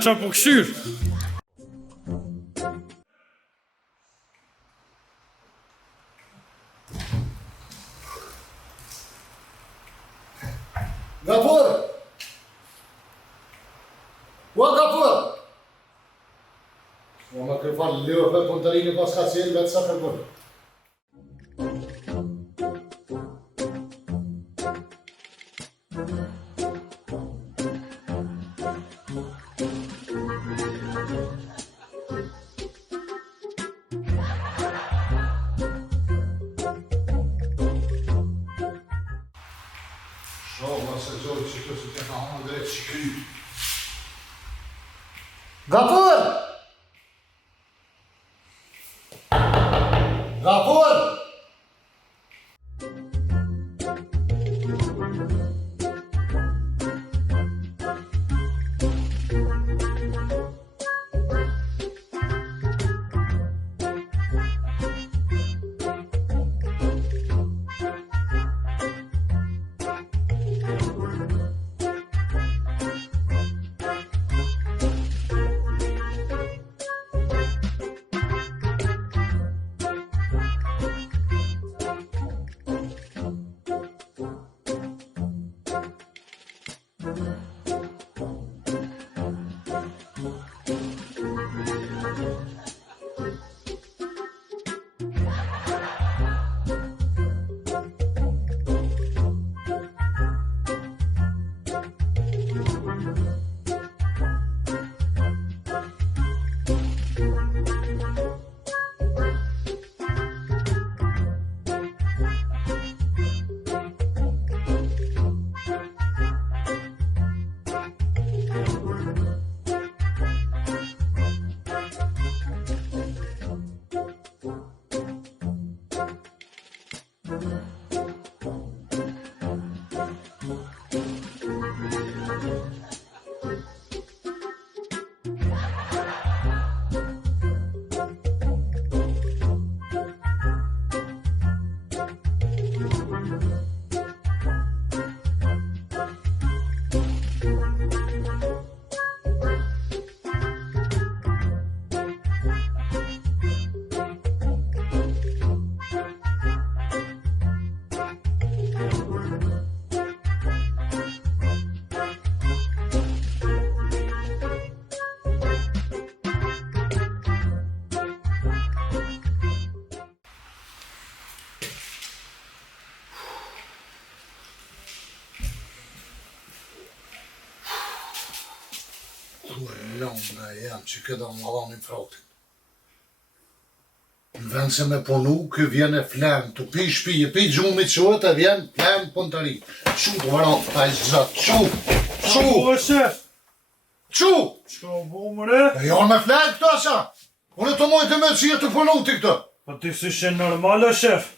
Qa po këshyr? Gafur! Ua Gafur! O më kërfan leo për punëtërinë pas ka cilë vetë sa kërpër. Gafur! Gafur! Lënga jam që këtë më adhanin fratin. Në vend se me punu, kë vjen e flenë, të pi shpije, pi gjumit qëhet e vjen flenë pëntëri. Qu të varat, ta i zëtë, qu! O, shef! Qu! Qka bo mëre? E janë me flenë këto asa! Unë të mojtë me që jetë të punu të këtë. Po ti si shenë normal, o shef?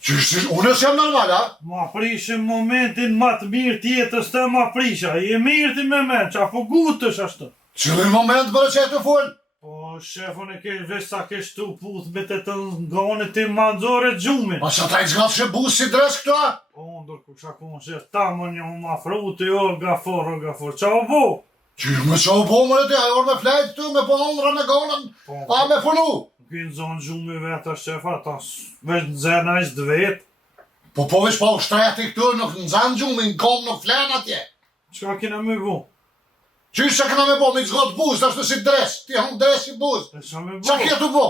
Unë s'jam normal, a? Ma prishë momentin ma të mirë tjetës të ma prisha. Je mirë ti me men, qa po gutësh ashtë. Qëllin moment bërë që e të full? Po, shefën e ke vesh sa ke shtu puthbet e të ngone ti manzore gjumin. Ma që ta i zgatë që busë si dres këto? Po, ndër ku shakon shef, ta më një ma fruti, o gafor, qa o bo? Qysh me qa o bo më rëti, a jorë me flejtë të, me po ondra me gonën, a me funu? Kënë zonë gjumi vetë shefa, ta vesh në zërna ishtë dvetë. Po vesh pa u shtreti këtu, nuk në zanë gjumi, në kom nuk flenë atje. Qka kina me bu? Qysh që këna me bo, me i zgotë buzë, të ashtë si dres, ti hëmë dres i buzë. E qa me bu? Qa kje të bo?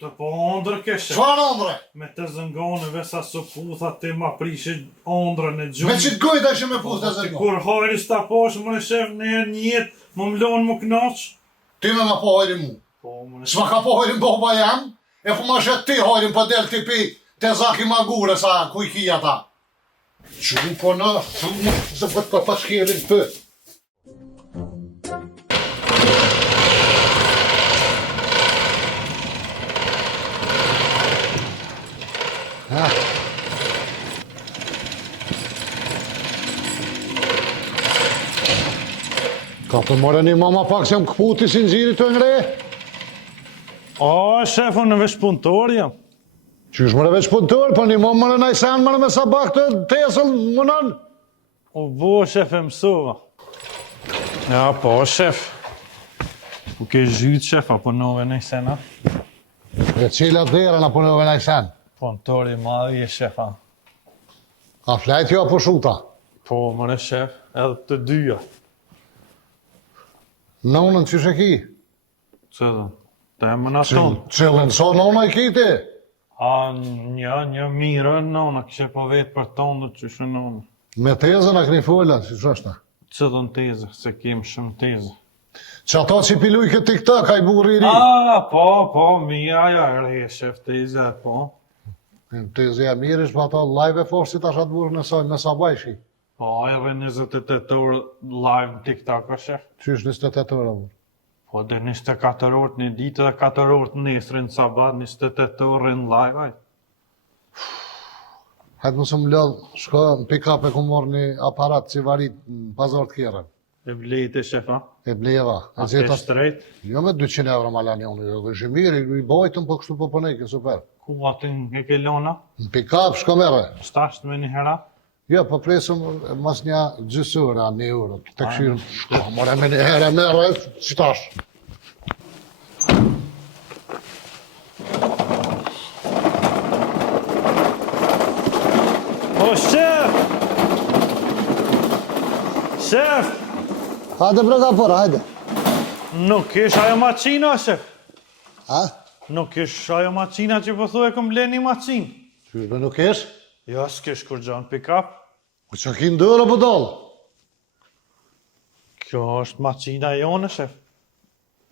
Të po ondrë keshe. Qfar ondre? Me të zëngonëve sa së putha ti ma prishe ondrën e gjumi. Me qitë gujta ishe me puth të zëngonë? Kur hajri s'ta posh, më në shef në një jetë, më mlonë më knaq. Ti me ma po hajri mu. S'ma ka po hajri boba jam, e po ma shetë ti hajri për del ti pi të zaki magure sa kuj kia ta. Qu po në, se për pa shkjerin për. të more një mama pak se më këputi si nxiri të ngre. O, shef, unë veç punëtor jam. Qysh mëre veç punëtor, po një mama në najsen mëre me sabak të tesëll mënën. O, bo, shef, e mësova. Ja, po, shef. U ke zhyt, shef, a punove në sena? E cilat dherën a punove najsen? Punëtori madhi e shefa. A flajt jo apo shuta? Po, mëre, shef, edhe të dyja. Nonën qysh e ki? Që dhe? Të e më në tonë. Qëllën so nona i kiti? A, një mirë, nona, kështë po vetë për tonë dhe që shë nona. Me tezën a këni folla, si që është? Që dhe në tezë, se kemë shumë tezë. Që ata që piluj këtë TikTok, a i burri i ri? A, po, mija, ja, re, shef, tezë, po. Tezë e mirë ishë, pa ata live e forsit ashat burë në sabajshi. Po, edhe 28 orë live në TikTok, o shef. Qysh 28 orë, burë? Po, dhe 24 orë në ditë dhe 4 orë të nesër në sabat, 28 orë në live, aj. Hajtë mësë më lëdhë, shko në pick-up e ku morë një aparat që varit në pazar të kjerën. E blejt e shef, a? E bleva. A e shtrejt? Jo me 200 euro ma lanë jonë, dhe shimiri, i bojtëm, po kështu po ponejke, super. Ku atin e ke lona? Në pick-up, shko mere. Stasht me një hera? Jo, po presëm mas një gjysura, 1 euro. Të këshirëm, shko, more me një herë, mere, qitash. O, shef! Shef! Hajde brega por, hajde. Nuk ish ajo maqina, shef? Ha? Nuk ish ajo maqina që po thue këm bleni maqin? Qyshme nuk ish? Jo, s'kish kur gjanë pick-up. Po që ki ndërë po dollë? Kjo është maqina jone, shef.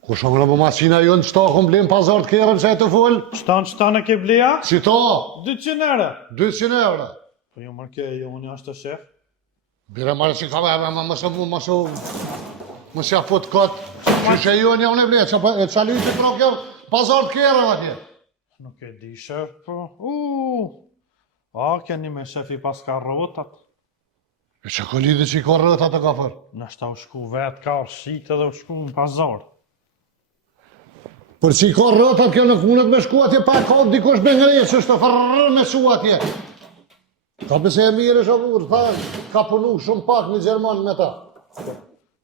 Ku shumë në po maqina jonë qëta kom blenë pazar të kjerën që e të full? Qëtan e ke bleja? Si ta? 200 euro. 200 euro. Po jo mërë kjo e jone është, shef. Bire marë që ka mësë ja fut këtë. Qyshe jonë janë e blenë, që e qalu që pro kjo pazar të kjerën atje. Nuk e di, shef, po. A, keni me shefi pas ka rotat. E që ko lidhë që i ka rëta të ka fërë? Nështë u shku vetë ka rëshit edhe u shku në pazar. Për që i ka rëta kjo nuk mundet me shku atje pa ka dikush bëngërej që është të fërrë me su atje. Ka pëse e mirë është avur, ka punu shumë pak në Gjerman me ta.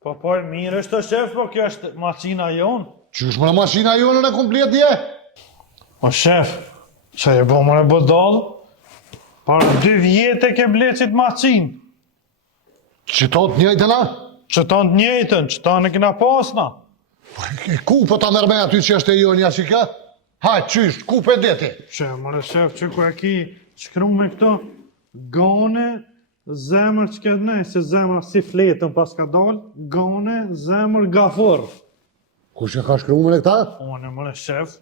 Po e mirë është të shef, po kjo është maqina jonë. Qysh më në maqina jonë në komplet dje? O shef, që e bo më në bodolë? Par 2 vjetë e ke bleqit maqin. Që ta të njëjtë na? Që ta të njëjtën, që ta në kina pasna. Ku po ta mërë me aty që është e jonja si ka? Hajtë, qysh, ku për deti? Që, mërë shef, që ku e ki shkru me këto gone, zemër që këtë nej, se zemër si fletën pas ka dalë, gone, zemër gafur. Ku që ka shkru me në këta? One, mërë shef,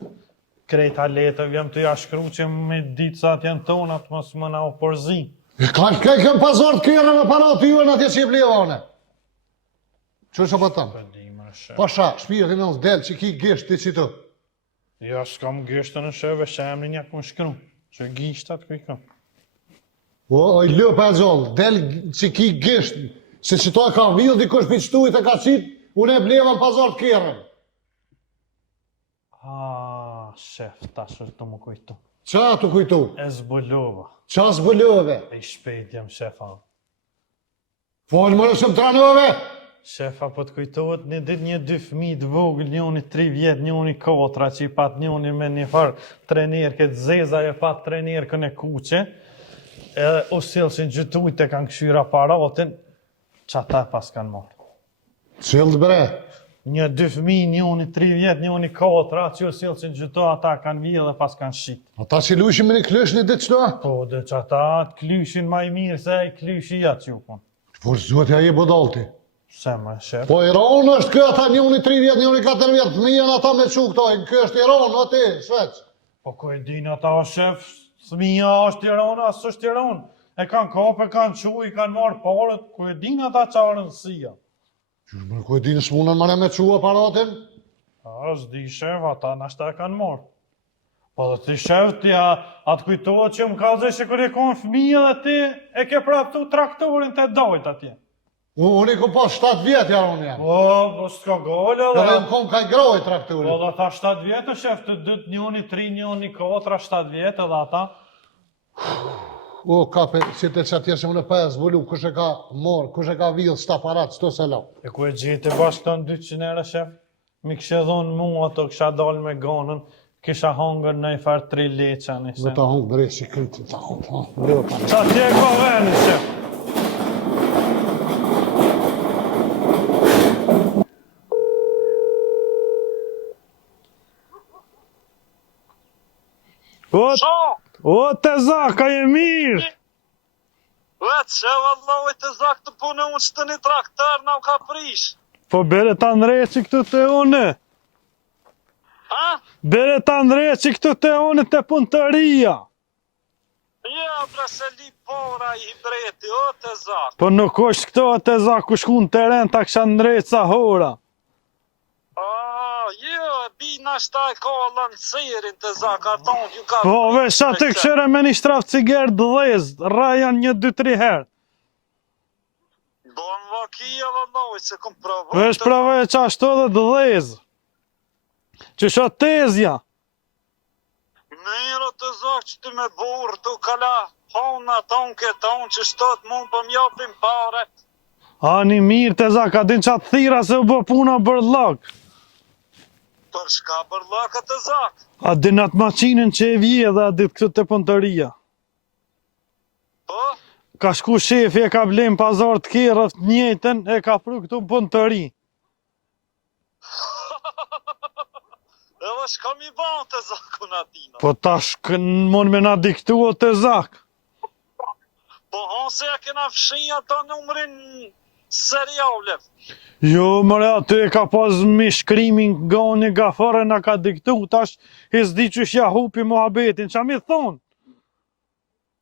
krejta letëv jam të ja shkru që me ditë sa t'janë tonat, mos më na u përzi. E ka këm pazar të kjerën me paratë ju në atje që i bleva one. Që është po tëmë? Për di, mërë shef. Pasha, shpirë të nësë delë që ki gisht të që të. Ja, s'kam gishtën në sheve, që emri një ku shkru. Që gishtat ku i kam. O, i lëpë e zollë, delë që ki gisht, se që to e ka villë dikush për qëtujt e ka qitë, unë e bleva në pazar të kjerën. Shef, ta shërë të më kujtu. Qa të kujtu? E zbulova. Qa zbulove? E i shpejt jam, shefa. Folë më në shumë tranove? Shefa, po të kujtohet një dit një 2 fëmi të vogël, njoni 3 vjet, njoni 4, që i pat njoni me një farë trener, këtë zeza e pat trener kën e kuqe, edhe u silëshin gjëtujt e kanë këshyra aparatin, që ata pas kanë marrë. Cilë të bre? Një 2 fëmi, njoni 3 vjet, njoni 4, që u silëshin gjëto, ata kanë vijë dhe pas kanë shqit. Ata që luishin me një klysh një ditë qëta? Po, dhe që ata të klyshin ma i mirë se i klyshi ja që ju kun. Por zhuat ja je bodalti. Se më shef. Po Iran është kë ata njoni 3 vjet, njoni 4 vjet, fëmijën ata me qu këta, kë është Iran, ati, sveq. Po ku e din ata shef, fëmija është Irana, s'është Iran. E kanë kape, kanë qu, i kanë marrë parët, ku e din ata qarën sija. Qysh më ku e din s'munën më me qu aparatin? S'di shef, ata nashta e kanë marrë. Po dhe ti shef, ti atë kujtohet që më kalëzë që kër e konë fëmija dhe ti e ke praptu traktorin të dojt atje. Unë i ku pas 7 vjetja unë jam. Po s'ka gole Edhe dhe... më kom ka groj traktori. Po dhe ta 7 vjetë, shef, të dytë njoni 3, njoni 4, 7 vjetë edhe ata. O, kape, si të që atjeshe më në 5 vulu, kush e ka morë, kush e ka villë s'ta parat, s'to se lau. E ku e gjithë e bashkë të në 200 euro, shef? Mi kështë dhonë mua ato, kësha dalë me ganën, kisha hangër në i farë 3 leqa një Me ta hongë dresi kryti, ta hongë, Qa tje ka veni, shef? O, të zaka e mirë! Vetë që vëllohi të zak të punë unë që të një traktar në ka prish. Po bere të ndreqi këtu të une. Ha? Bere të ndreqi këtu të une të punëtëria. Ja, bre se li pora i breti, o të zak. Po nuk është këto të zak ku shku në teren ta kësha ndreqë sa hora. Jo, bina shtaj ka lancirin të zak, aton ju ka... Po vesh atë këshire me një shtraf cigerë dëdhez, rajan 1-2-3 herë. Bon vakia vëllohi që kom provu. Vesh pravoj e qashtu dhe dëdhez. Që shë tezja. Miro të zak që ti me burë të kala hona ton keton që shtot mund për mjopim pare. Ani mirë të zak, a din qatë thira se u bë puna bërlak. Për shka bërlaka të zak? A din atë maqinin që e vje dhe a dit këtë të punëtëria. Po? Ka shku shefi e ka blem pazar të kerët njëtën e ka pru këtu punëtëri. Edhe shka mi ban të zakun atina. Po tash mund me na diktu o të zak. Po hanse ja kena fshin ato numrin seriale. Jo, mëre aty e ka pas mi shkrimin nga një gafare na ka diktu, tash e s'di që shja hupi muhabetin, qa mi thonë?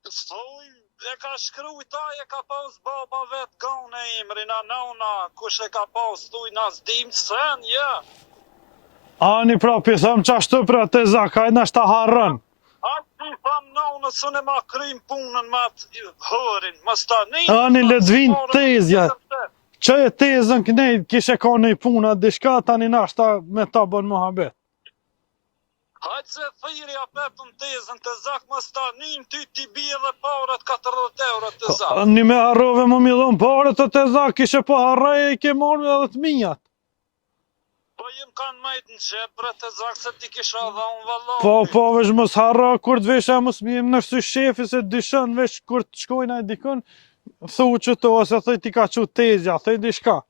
Thuj, e ka shkrujta, e ka pas baba vet gane imrin, a nona, kush e ka pas, thuj, na s'dim sen, ja. Ani pra pisam qashtu pra të zak, hajna shta harën. A ti tham nona, së ne ma krym punën ma të hërin, ma sta një. Ani ledvin tezja. Që e tezën kënej kishe ka një puna, dishka tani nashta me ta bon muhabet. Hajtë se thiri apetën tezën të zak, ma sta një ty t'i bie dhe paret 40 euro të zak. Një me harrove më mi dhon pare të zak, kishe po harrej e ke marrë edhe të mijat. Po jem kanë majtë në qepre të zak, se ti kisha dhonë vëllohi. Po vesh mos harra kur të vesh e mos mi jem nështu shefi se dyshën vesh kur të shkojnë e dikën, thu që to, ose thëj ti ka që tezja, thëj dishka.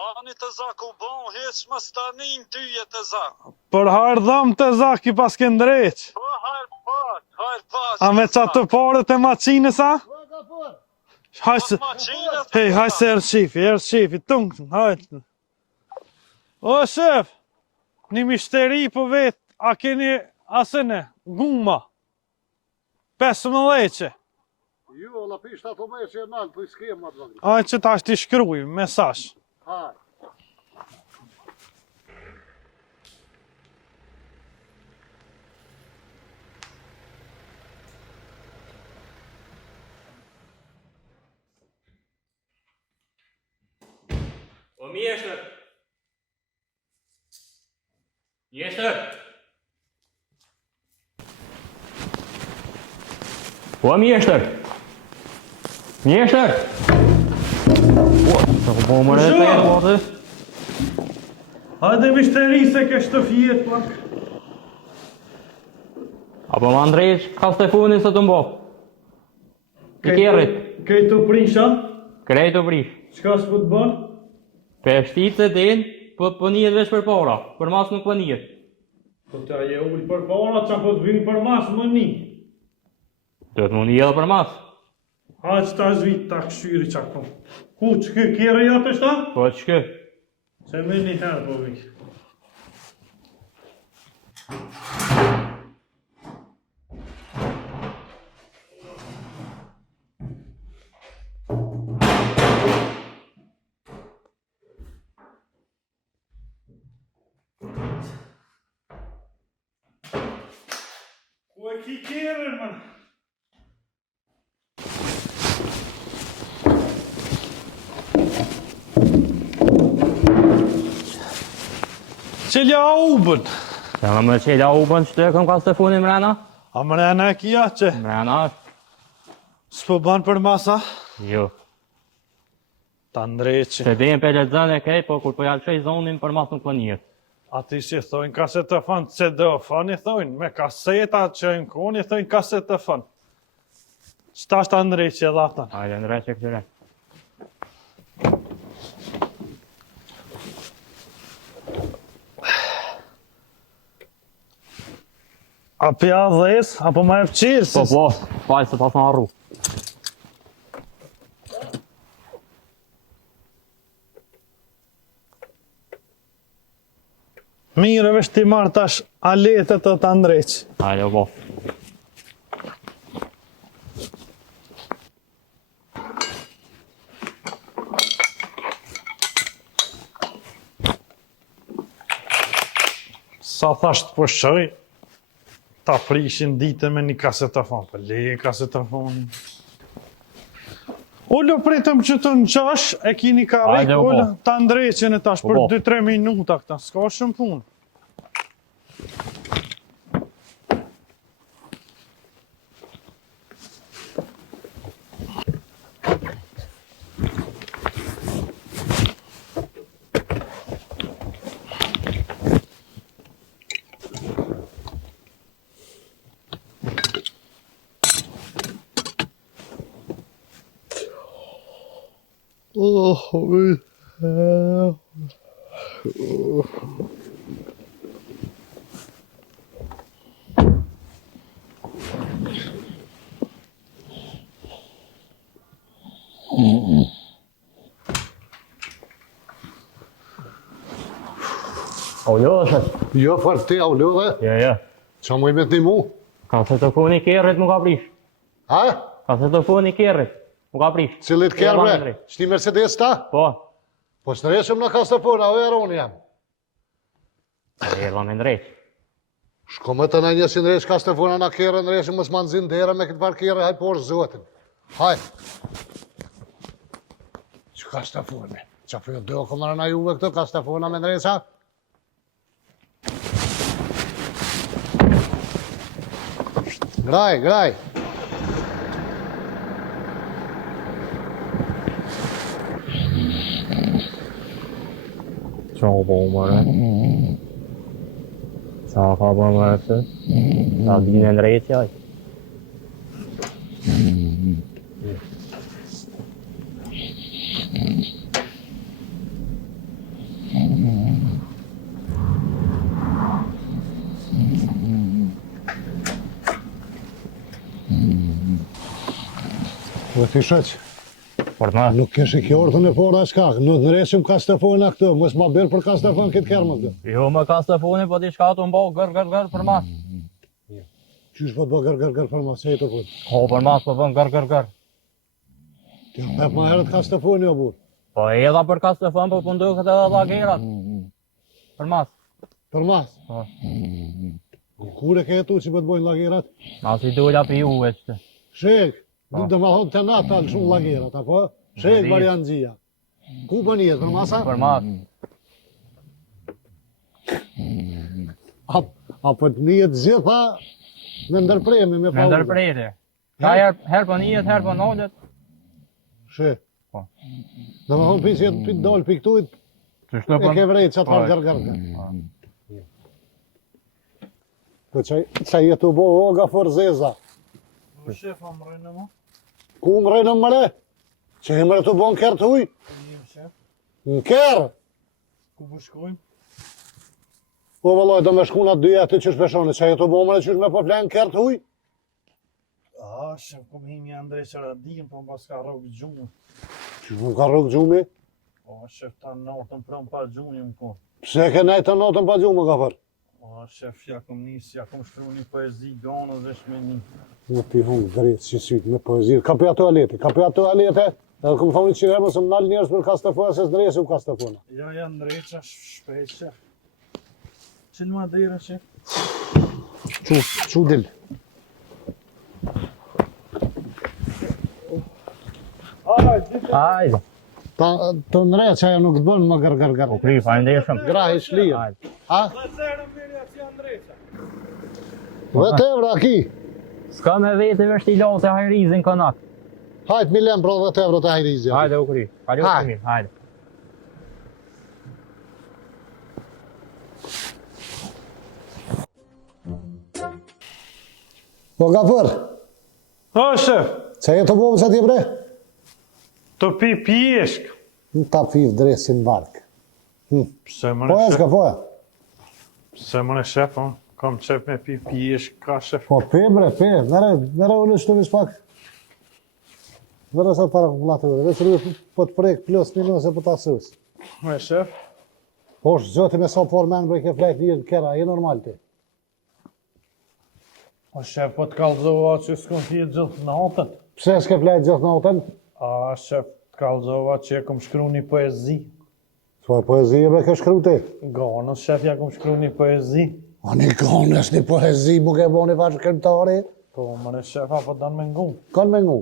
Ani të zak u bon, heq më stanin tyje të zak. Për hajrë dham të zak i pas ke ndreq. Po hajrë pas. A me qa të pare të maqinës a? Haj se, Maqinës. hej, haj se erë shefi, tungë, hajtë. O shef, një mishteri po vetë, a keni asene, guma, 15 leqe. Jo, la pisht ato me që e nalë, për i s'kem atë vëngë. Ajë që ta është i shkruj, mesazh. Haj. O mjeshtër! Mjeshtër! O mjeshtër! Mjeshtër! O, të po më rrët e po të? Hajde mishteri se kesh të fjetë pak. Apo më ndrejsh ka Stefuni së të mbo? Të kjerit? Kej të prisha, Krejt të prish. qka s'pu të bon? Pe shtit se din, po të pënijet vesh për para, për mas nuk pënijet. Po të aje ullë për para, qa po të vini për mas më një. Do të mundi edhe për mas. Hajde që ta zvit ta këshyri qa kom. Ku, që kjere ja të shta? Po që kë? Se me një herë po vi. Ku e ki kjerën, man? Qelja ubën. Se më më qelja u bën shtëkëm ka Stefani mrena? A mrena e kia që Mrena është. s'po ban për masa? Jo. Ta ndreqi. Se dhejnë për lexën e kej, po kur po jalëshoj zonin për mas nuk po njët. Ati si thojnë kasetofon, CD-ofon i thojnë, me kaseta që në koni thojnë kasetofon. Qëta është ta ndreqi edhe ata? Hajde ndreqe këtyre. A pja dhes, apo ma e fqirë? Po, fajë se pas në arru. Mire vesh ti marrë tash aletet të ta ndreqi. Hajde po. Sa thash të pushoj, ta prishin ditën me një kasetofon, për leje kasetofonin. Ullo pritëm që të në qash, e kini ka rejk, Hajde, po. ullo ta ndreqin e tash për Po. 2-3 minuta këta, s'ka shumë punë. O lësë. Jo, farë ti, au lëdhe, Jo. qa mu i me ti mu? Kasetofoni kerrit mu ka prish. Ha? Kasetofoni kerrit mu ka prish. Cilit Ja, kërë, Andrej. shti Mercedes ta? Po. Po së nëreshëm në kasetofon, a vera unë jam. Erdha me ndreq. Shko më të në një si nëreshë kasetofona në kërë, nëreshëm mësë manë zinë dhere me këtë farë kërë, haj por zotin. Haj. Që kasetofone? Qa për jo do këmërë në juve këto kasetofona me nëreshë? Graj. Qa po mëre? Sa ka po mëre të? Sa dine ndreqe aj? Po ti shëq, Por në? nuk kështë kjo orëtën e pora shkak, nuk nëreshëm kasetofona këto, mësë ma bërë për kasetofon këtë kërë më këtë. Jo më Stefani, po ti shka të mbo gër për mas. Qysh po të bë gër për ma, se e të këtë. Po për mas po bën gër. Ti pep ma herët kasetofoni o burë. Po edha për Stefan, po pundu këtë edhe lagerat. Për mas. Për mas. Po. Kure ke tu që po të bojnë lagerat? As i dulja për ju e qëtë. Shek, du të më thonë të natë talë shumë lagerat, apo? Shek, Di. Marian Gjia. Ku për njët, për masa? Për mas. Apo të njët gjitha me ndërpremi, me Me pa ullë. ndërprejti. Ka her për njët, her për nollet. Shek. Po. Dhe më thonë pisë jetë pitë dollë piktujt, Që shtë e ke vrejtë që të Po. farë gërgërgë. Po që jetë u bo oga forzeza. Po shef, a më rejnë më? Ku më rejnë më mëre? Që i mëre të bo në kërë të huj? Një shef, Në kërë? ku po shkojmë? Po vëlloj, do me shku në dy aty që shpeshoni, që jetë u bo mëre që me po plenë kërë të huj? A, shef, ku më himi Andrej Qaradin, po më pas ka rogë gjumë. Që më ka rëgë gjumi? O, shef, ta notën prëm pa gjumë më ko. Pse ke nejtë të notën pa gjumë, ka fërë? O, shef, ja kom nisë, ja kom shkru një poezi gonë dhe shme një. Në pi hungë drejtë që sytë me poezirë. Ka për ato alete, edhe këmë thonë që remës më nalë njerës për kastafona, se s'dresim kastafona. Ja, Andrejqa, shpejt, shef. Qëllë ma dhejre, shef? Që dilë? Hajde, Hajde. Të nre që ajo nuk të bënë më gërgërgër. Po kri, faleminderit shumë. Grahi shlirë. Hajde. Ha? Vete evra ki. S'ka me vete vesh t'i lote hajrizin konak. Hajt milen pro 10 euro të hajrizja. Hajde u kri. Faljo Hajde. të mirë, hajde. Po gafër, O, shef, që e të bovë që ti bre? të pi pjeshk. Në ta pif dresin vark. Pse më Po në e shef, shka po e? pse më në shef, on? Kam qef me pi pjeshk, ka shef. Po pe bre, pe. Mere u lështu vish pak. Mere sa para kumulatorë. Veç rrë po të prek plus minus e po të asus. Me shef, Po është zëti me sa por men bre ke flejt një kera, e normal ti. o shef, po të kalzova që s'kom fjetë gjithë natën. Pse s'ke flejt gjithë natën? A, shef, të kalzova që e kom shkru një poezi. Çfarë poezi bre ke shkru ti? Ganës, shef, ja kom shkru një poezi. O një konës një poezi mu ke bo një vashë këmëtari. Po, më në shef, apo danë me ngu. Kanë me ngu.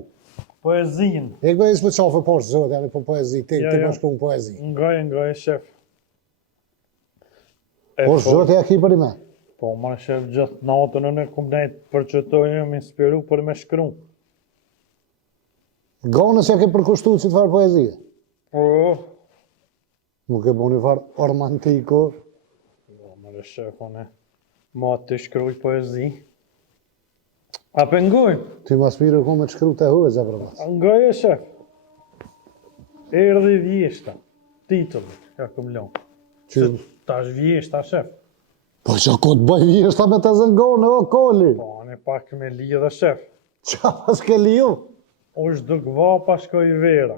Poezin. E këve isë për qafë poshtë zotë, janë për poezi, ti Ja, ti ja. më shkru në poezi. Ngaj, shef. E Poshtë zotë ja ki për i me. Po, më në shef, gjithë natën unë e kom nejtë për që to jam inspiru për me shkru. Ganës ja ke përkushtu që të farë poezije. O, Mu ke bo një farë ormantiko. më në shef, unë ma të shkruj poezi. A për ngoj? Ty mas mirë ku me të shkru të hëzë për mas. Ngoj e shef. Erdhi vjeshta. Titullit, ja kom lonë. Që, Ta është vjeshta, shef. po që ko të bëj vjeshta me të zëngonë, o koli. Po, anë e pak me lidhe, shef. Qa s'ke liu? Është duk vapa shkoj vera,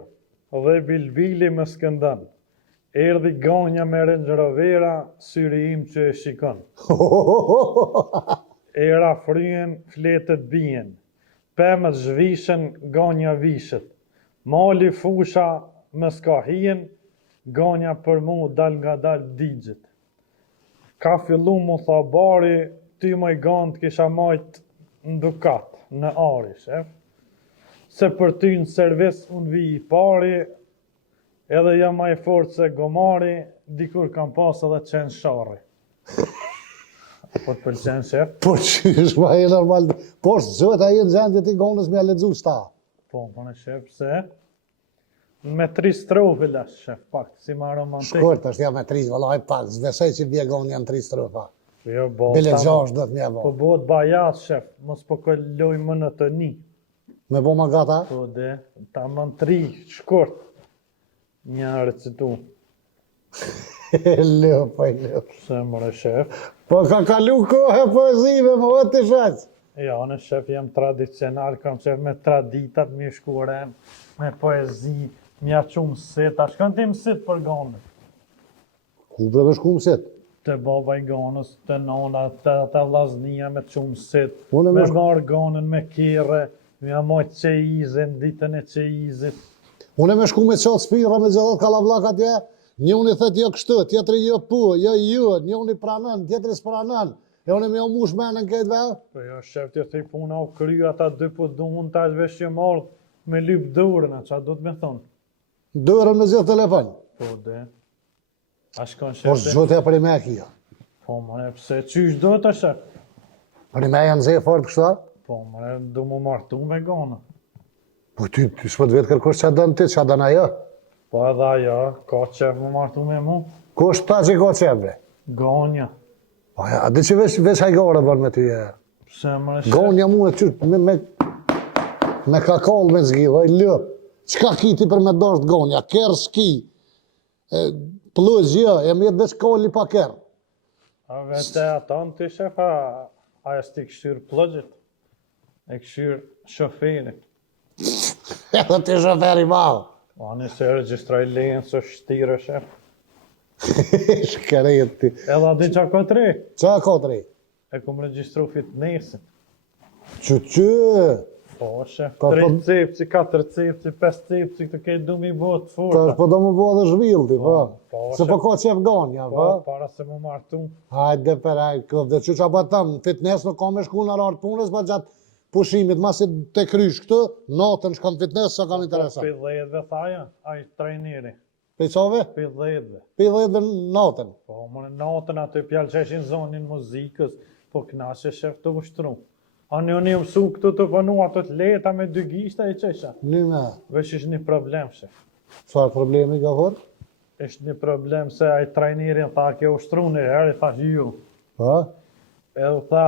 dhe bilbili më skëndan. Erdhi ganja me rëngjëravera, syri im që e shikon. Era fryen, fletet bien. Pemët zhvishen, ganja vishet. Mali fusha, më s'ka hien, ganja për mu dal nga dal digjet. Ka fillu mu tha bari, ty më i ganë të kisha majt në dukat, në ari, shef. Se për ty në servis unë vi i pari, edhe jam ma i fort se gomari, dikur kam pas edhe qenë shari. Po të pëlqen, shef? Po qysh ma e normal. Po është zëtë a i në gjendje ti gonës me a ledzu sta. Po, në shef, se? Me 3 strofe lash, shef, pak, si ma romantik. Shkurt është ja me 3, vëllaj pak, zvesej që bje gonë janë 3 strofa. Jo, bo, Bile ta- 6 do të mja Po bo. bëhet bajas, shef, mos po këlloj më në të një. Me bo ma gata? Po de, ta më në 3, shkurt. Një recitu. Lëp, po i lëp. Se mëre, shef. Po ka kalu kohë poezive, më vëtë të shaqë. Ja, në shef jam tradicional, kam qef me traditat, mi shkuren, me poezi, mi a qumë sit, a shkën ti mësit për ganët. Ku bre me shku mësit? Të baba i ganës, të nona, të vllaznia me qumë sit, Unë me me marë ganën me kire, mi a mojt qejizin, ditën e qejizit. Unë me shku me qatë spira me gjithat kalavlak atje, një unë i thët jo kështu, tjetëri jo pu, jo ju, një unë i pranën, tjetëri s'pranën, e unë me o mush menën këtë vev. Po jo, shef, të thej puna u kry, ata dy po duhun ta vesh që marrë me lyp durën, a qa do të me thonë? Dërën me gjithë telefon. Po de, a shkon Po shef, zhjote e për i me kia. po mëre, pse qysh do të shef? Për i me janë zhe fort kështu? Po mëre, du mu martu me ganë. Po ty s'po të vetë kërkosh që dënë ti, që dënë ajo? Po edhe ajo, ka qef mu martu me mu, Kush ta që i ka qebre? ganja. Po ja, a di që veç hajgore bërë me ty e. Pse mëre shef? Gonja mu e qytë me kakall me zgjidh, oj lëp. Qka kiti për me dasht gonja? Kerë s'ki. Plus gjë, e mjetë veç kolli pa kerë. A vete aton të shef, a e s'ti këshyr plëgjit, e këshyr shoferit. Edhe ti shoferi malë. Po anë se registroj lejen së shtire, shef. Shkeret ti. Edhe a di qa këtëri, Qa kotri? e kom registru fitnessin. Që? Po, shef, Ka 3 po- cepci, 4 cepci, 5 cepci, këtë kejtë du mi bëhet Ta furta. është po do më bëhe dhe zhvill ti, po. Po, Se po shef. ka qef gonja, Po, po. para se mu martu. Hajde për aj këv, dhe që qa po tëmë, fitness nuk ka me shku në rartë punës, pa gjatë pushimit, masi të krysh këtu, natën shkam fitness, sa kam interesat. Për 10-ve thaja, ai trajneri. Pejcove? Për 10-ve. 50 natën. Po, më në natën aty pjalqeshin zonin muzikës, po knashe shef të ushtru. Ani unë jë mësu këtu të punu ato të leta me 2 gishta e qesha. Nime. Vesh ishtë një problem, shef. Çfarë problemi ka vor? Ishtë një problem se ai trajnerin tha ke ushtru në herë, i thash ju. Ha? Edhe tha,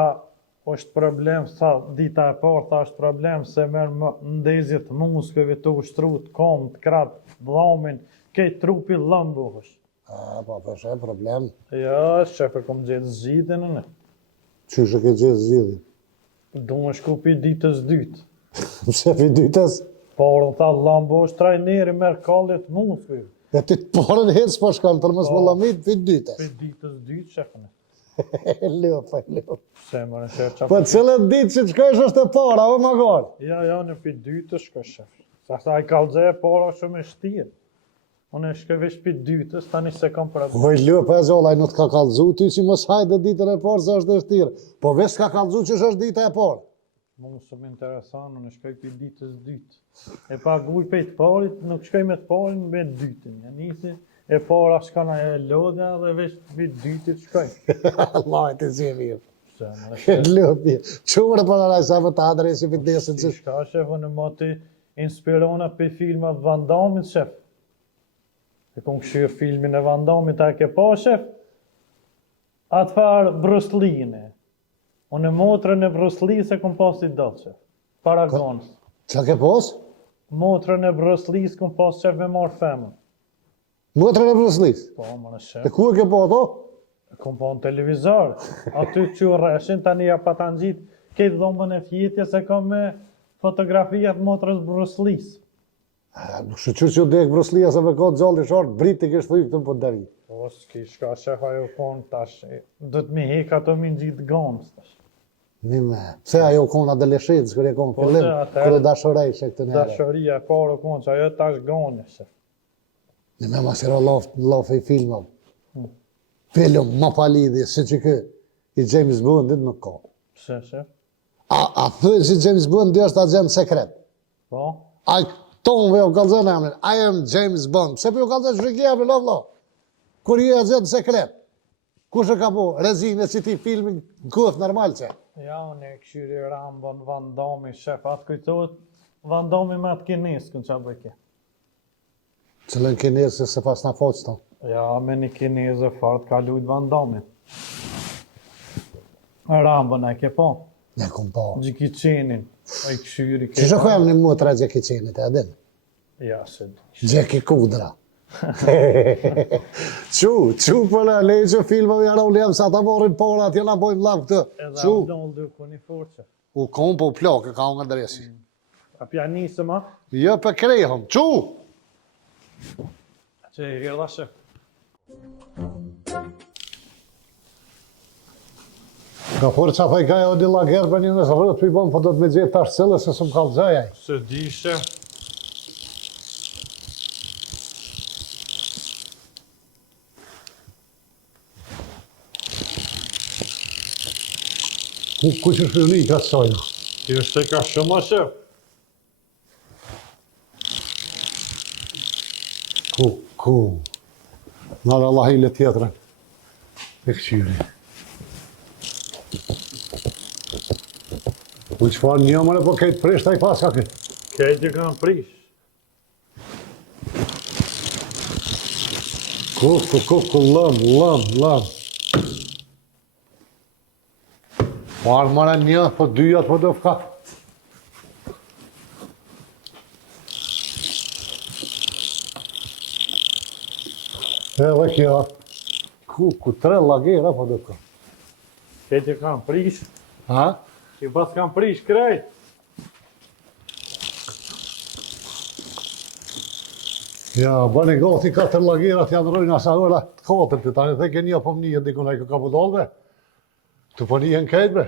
është problem, tha, dita e parë, tha, është problem se merë ndezit muskëve të ushtru të kom, të kratë, dhamin, kej trupi lëmbu është. A, po, përshë problem. Ja, shef e kom gjetë zgjidhin në. Qysh e ke gjithë zgjidhin? Du më shku pi ditës dytë. Pse pi dytës? Por, në tha, lëmbu është trajneri merë kallit muskëve. E ti të porën hecë po shkanë, për mësë më lamit, pi dytës. Pi ditës dytë, shefëne. Lëp. Se më në shef qa. Po cilët ditë që të shkojsh është e para, o më gërë. Ja, në pi dytës shko shef. Sa i kalëzhe e para shumë e shtirë. Unë e shkoj vesh pi dytës, tani se kam problem. Oj, lëp e zollaj, nuk ka kalëzu ty që mos hajde ditën e parë se është e shtirë. Po vesh ka kalëzu që është dita e parë. Mu së më interesan, unë shkoj pi ditës dytë. E paguj pe të parit, nuk shkoj me të parin, me dytën. Ja nisi, e para shkana e lodja dhe vesh pi dytit shkoj. Allah e të zi mirë. Se më në shef. Lëp, qumërë për nëraj sa për të adresi fitnesin që... Shka shef, unë moti inspirona pe filma Van Damme, shef. E kom këshirë filmin e Van Damme, ta e ke pa, shef? Atëfar Bruce Lee-ne. Unë e motrën e Bruce Lee se kom pas i dëllë, shef. Paragonës. Qa ke pos? Motrën e Bruce Lee s'kom pas shef me marë femën. Motrën e bruslis. Po, më në E shef. ku e ke po ato? Kom pa në televizor. Aty që rreshin, tani ja pa të nëgjit, këtë dhombën e fjetje se kom me fotografijat motrës Bruce Lee. Nuk shëqyr që dek bruslia se me kodë gjallë i shortë, britë i kishtë thuj këtë për deri. Po, s'ki shka shef ajo konë tash. Do të mi heka të mi gjitë gonës tash. Nime. Pse ajo kona dhe leshetës, kërë e konë Po, fillim, se atëherë- kërë dashorej që këtë nere. Dashoria e parë konë që ajo tash gonë, shef. Nime ma sira laf e filmov. Film, ma palidhi, si që kë, i James Bondit nuk ka. Pse, shef? A thëj si James Bond dhe është agent sekret. Po? A tonë jo kalzën e amrin, I am James Bond. Pse për jo kalzën shrikia për lo. Kur ju e agent sekret. Kush e ka po? Rezine që ti filmin këth normal që. Ja, unë e këshyri Rambon, Van Damme, shef, atë kujtohet Van Damme me atë kinesë, kënë qa bëjke. Cëllën kinesë se pas na foqë ta. Ja, me një kinezë fart ka lujt Van Damme. Rambon e ke po, Ne kom pa. Gjiki Qenin, e këshyri ke... Që shë kojem një mutra Gjeki Qenit e adin? Ja, se di. Gjeki Kudra. Qu për në lejë që filmëve janë u lem sa ta morin para atje na bojmë lap këtë. Edhe Qu, Abdon dy ku një forqe. u kom po plakë ka unë adresi. A pja nisë ma, Jo për krejhëm, qu! që i rrda shef. Ka forë që thaj ka e o dilla gerë për një nësë rrët për i bom, po do të me gjithë tash cëllë se së më kalëzajaj. Se di shef. Ku që shpërni i ka sojnë? Ti është e ka shumë a shef. Ku? Nalë Allah i le tjetërën. E këqyri. U qëfar një mëre po kejtë prisht a i pas ka këtë. Kejtë i kanë prish. Ku, lëm. Marë mëre një, po dyjat, po do fka. Edhe kjo. Ku 3 lagera, po do fka. Kejtë i kanë prish. Ha? I pas kanë prish krejt. Ja, bëni gati 4 lagerat janë rojnë asa ora 4 të tani dhe ke një po më një dikun e ka budolve. Tu po një kejt bre.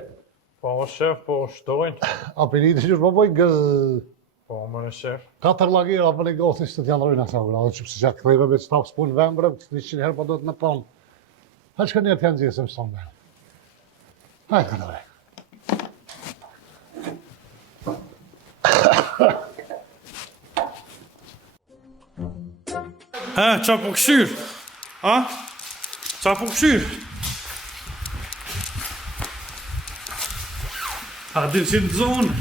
Po, shef, po, shtojnë. Apeliti që është po bojnë gëzë. Po, më në shef. 4 lagera bëni gati që të janë rojnë asa ora. Dhe që pëse që këthejve me staf s'pun vembre, 100 herë po do të në tonë. Ha që ka njerë të janë gjithë se më stonë vembre. Hajë ka dore. Qa po këshyr? A? Qa po këshyr? A di që në zonë?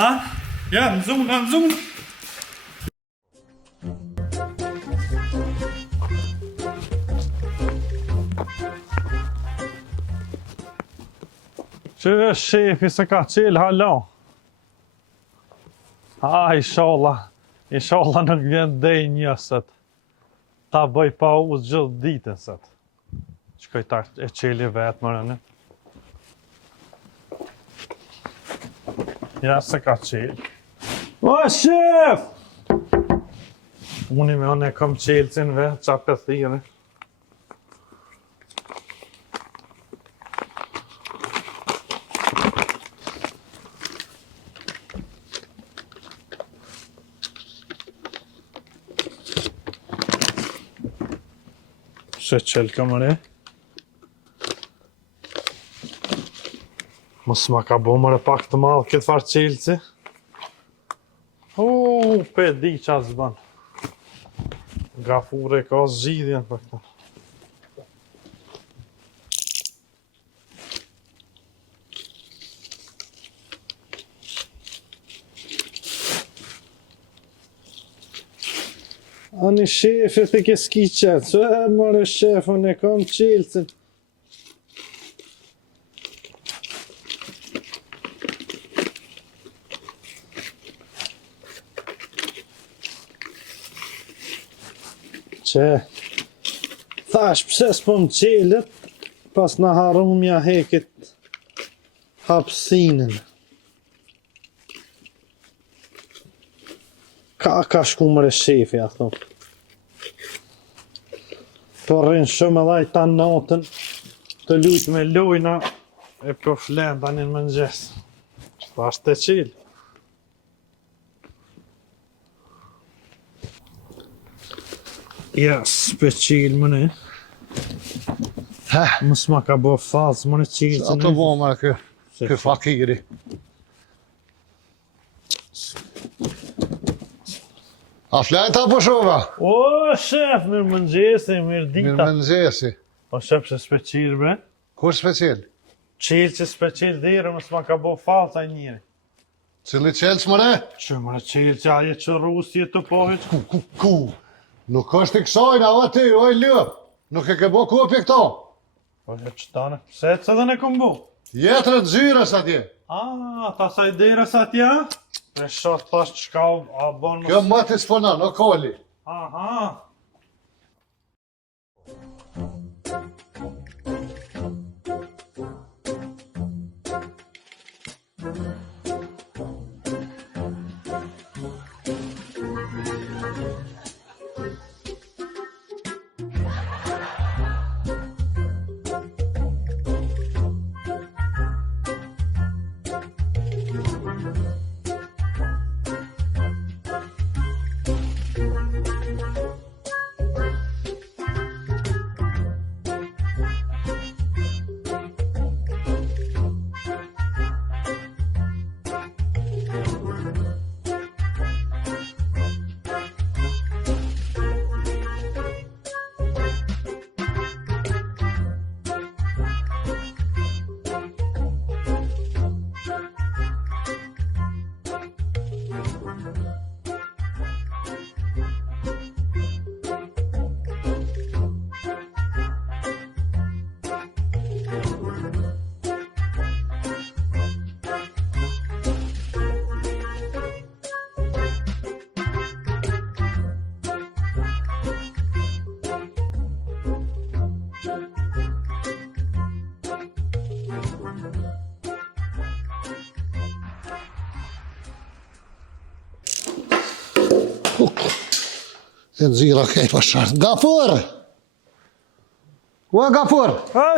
A? Ja, në zonë. Që është shefi se ka qelë hala? Inshallah nuk vjen dej njësët. Ta bëj pa uzë gjithë ditën sët. Shkoj ta e qeli vetë më rënë. Ja se ka qelë. O, shef! Unë me one kom qelësin vetë, qa për thire. Se qelë kamëre. Mos ma ka bo mëre pak të malë këtë farë qelësi. Pe di qa zban. Gafure ka zgjidhjen për këta. Ani shefet e ke s'ki qëtë, që e mërë shefën e kam qelësin. Që, thash pse s'po më qelët, pas në harum mja heket hapsinin. Ka shku mëre shefi, a thonë. Po rrinë shumë edhe i ta natën të lujtë me lojna e po flenë tani në mëngjes. Pa është të qilë. Ja, s'pe qilë më ne. Mës ma ka bo falës më në qilë. Sa të bo më kë fakiri. A flajta po shova? O, shef, mirë mëngjesi, mirë dita. Mirë mëngjesi. O, shef, që s'pe qilë, bre. Kur special? Qilë që s'pe qilë dhirë, mës ma ka bo falës a njëri. Cili qelës më ne? Që më në qilë që aje që rusje të pohit. Ku? Nuk është i kësajnë, a ti, oj lëp. Nuk e ke bo kopje këto. Po, që qëtane, pse të dhe ne kom bo? Jetër të zyrës atje. Ta sa i derës atje? Me shot thash qka a bon më... Kjo më të spona, në koli. Aha. E nëzira kej pashartë. Gafur! Ua Gafur!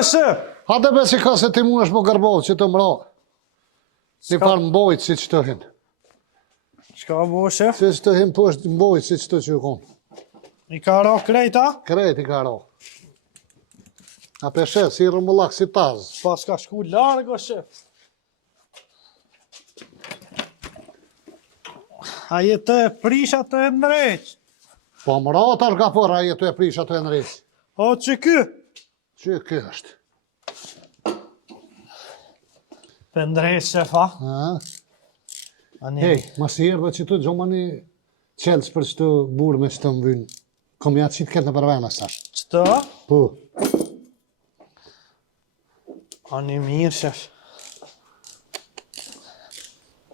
Shef! Hade besi ka se ti mu është më gërbohë që të mra. Një parë mbojtë si që të hin. Qka bo, shef? Si që të hin po është mbojtë si që të që ju konë. I ka ra krejta? Krejt i ka ra. A peshe, si rëmullak si tazë. Pas ka shku largo, shef. A jetë e prish atë e ndreq. Po më rata është gafur, a jetu e prish ato e nëreq. O që ky? Që ky është? Për ndreq, shefa. Hej, mas i erdhe që tu gjomani qelës për që të burë me që të më vynë. Kom ja qitë këtë në përvena stash. Qëto? Po. Ani mirë, shef.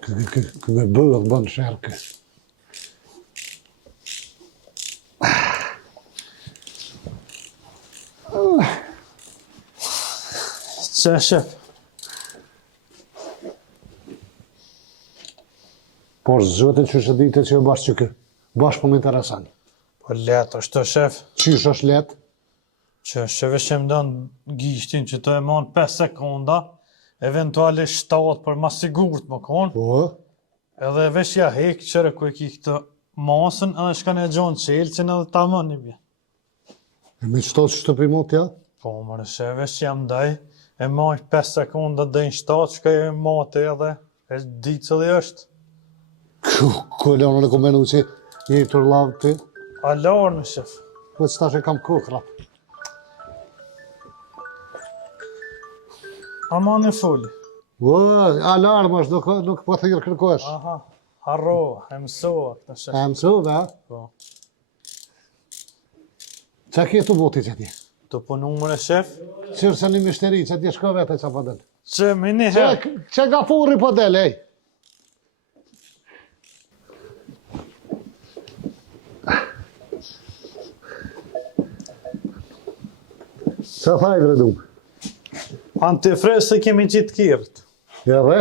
Kë me bëllë bënë shërë kë. Që, shef? Por zëtë që shë dite që e bashkë që kë. Bashkë po më interesani. Po letë është të shef. Qysh është letë? Që shefe që më dënë gishtin që të e monë 5 sekonda, eventualisht 7 për ma sigurt më konë, Po. edhe vesh ja hek qëre ku e ki këtë masën edhe shkan e gjonë qelëcin edhe ta më një bje. E me qëto që të primot ja? Po mërë shefe që jam daj, e maj 5 sekonda dhe në 7, shka e mate edhe, e di cëli është. Ku e leonë në komenu që je të rlavë ti? Alarme, shef. Po që tash e kam kokra. Ama në foli. O, alarm është, nuk po thirë kërkosh. Aha, harrova, e mësova këtë shef. E mësu, da? Po. Qa kje të boti që ti? Të punu mërë shef, Qërë se një mishteri, që ti shko vete që po del. që mini herë. Që ga furri po del, ej? Qa thaj, Gredum? Antifriz se kemi qitë kirët. Ja dhe?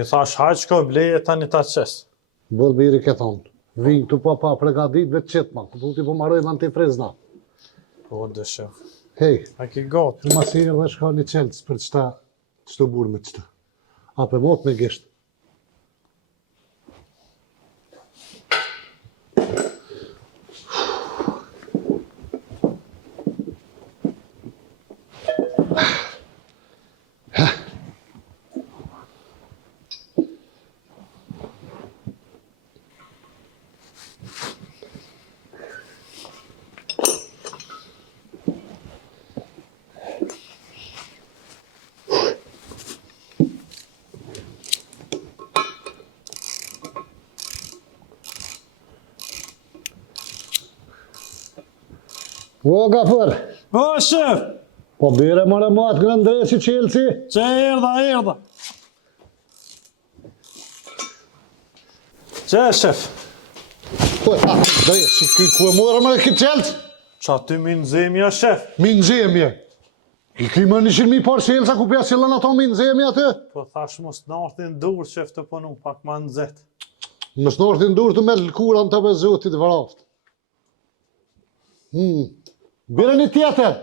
I thash hajt shko bleje tani ta qes. Bëllë biri ke thonë. Vinë të pa pregadit dhe qëtë ma. Du t'i po marojnë antifrizna. Po, dhe shef. Hej, A ki gotë. ma si dhe shka një qelës për qëta burë me qëta. A për mot me gisht. O, gafër, O, shef! po bire më në matë në ndresi qelësi. Që erdha. Që, shef? Po, ta, ndresi, ku e morë më në këtë qelës? Qa ty min zemja, shef? Minë zemje. I ki më 100.000 par qelësa ku pja qëllën ato minë zemje atë. Po thash mos në artin dur, shef, të punu pak ma nëzet. Mësë në orë të ndurë të me lëkuran të bezotit vraft. Bire një tjetër.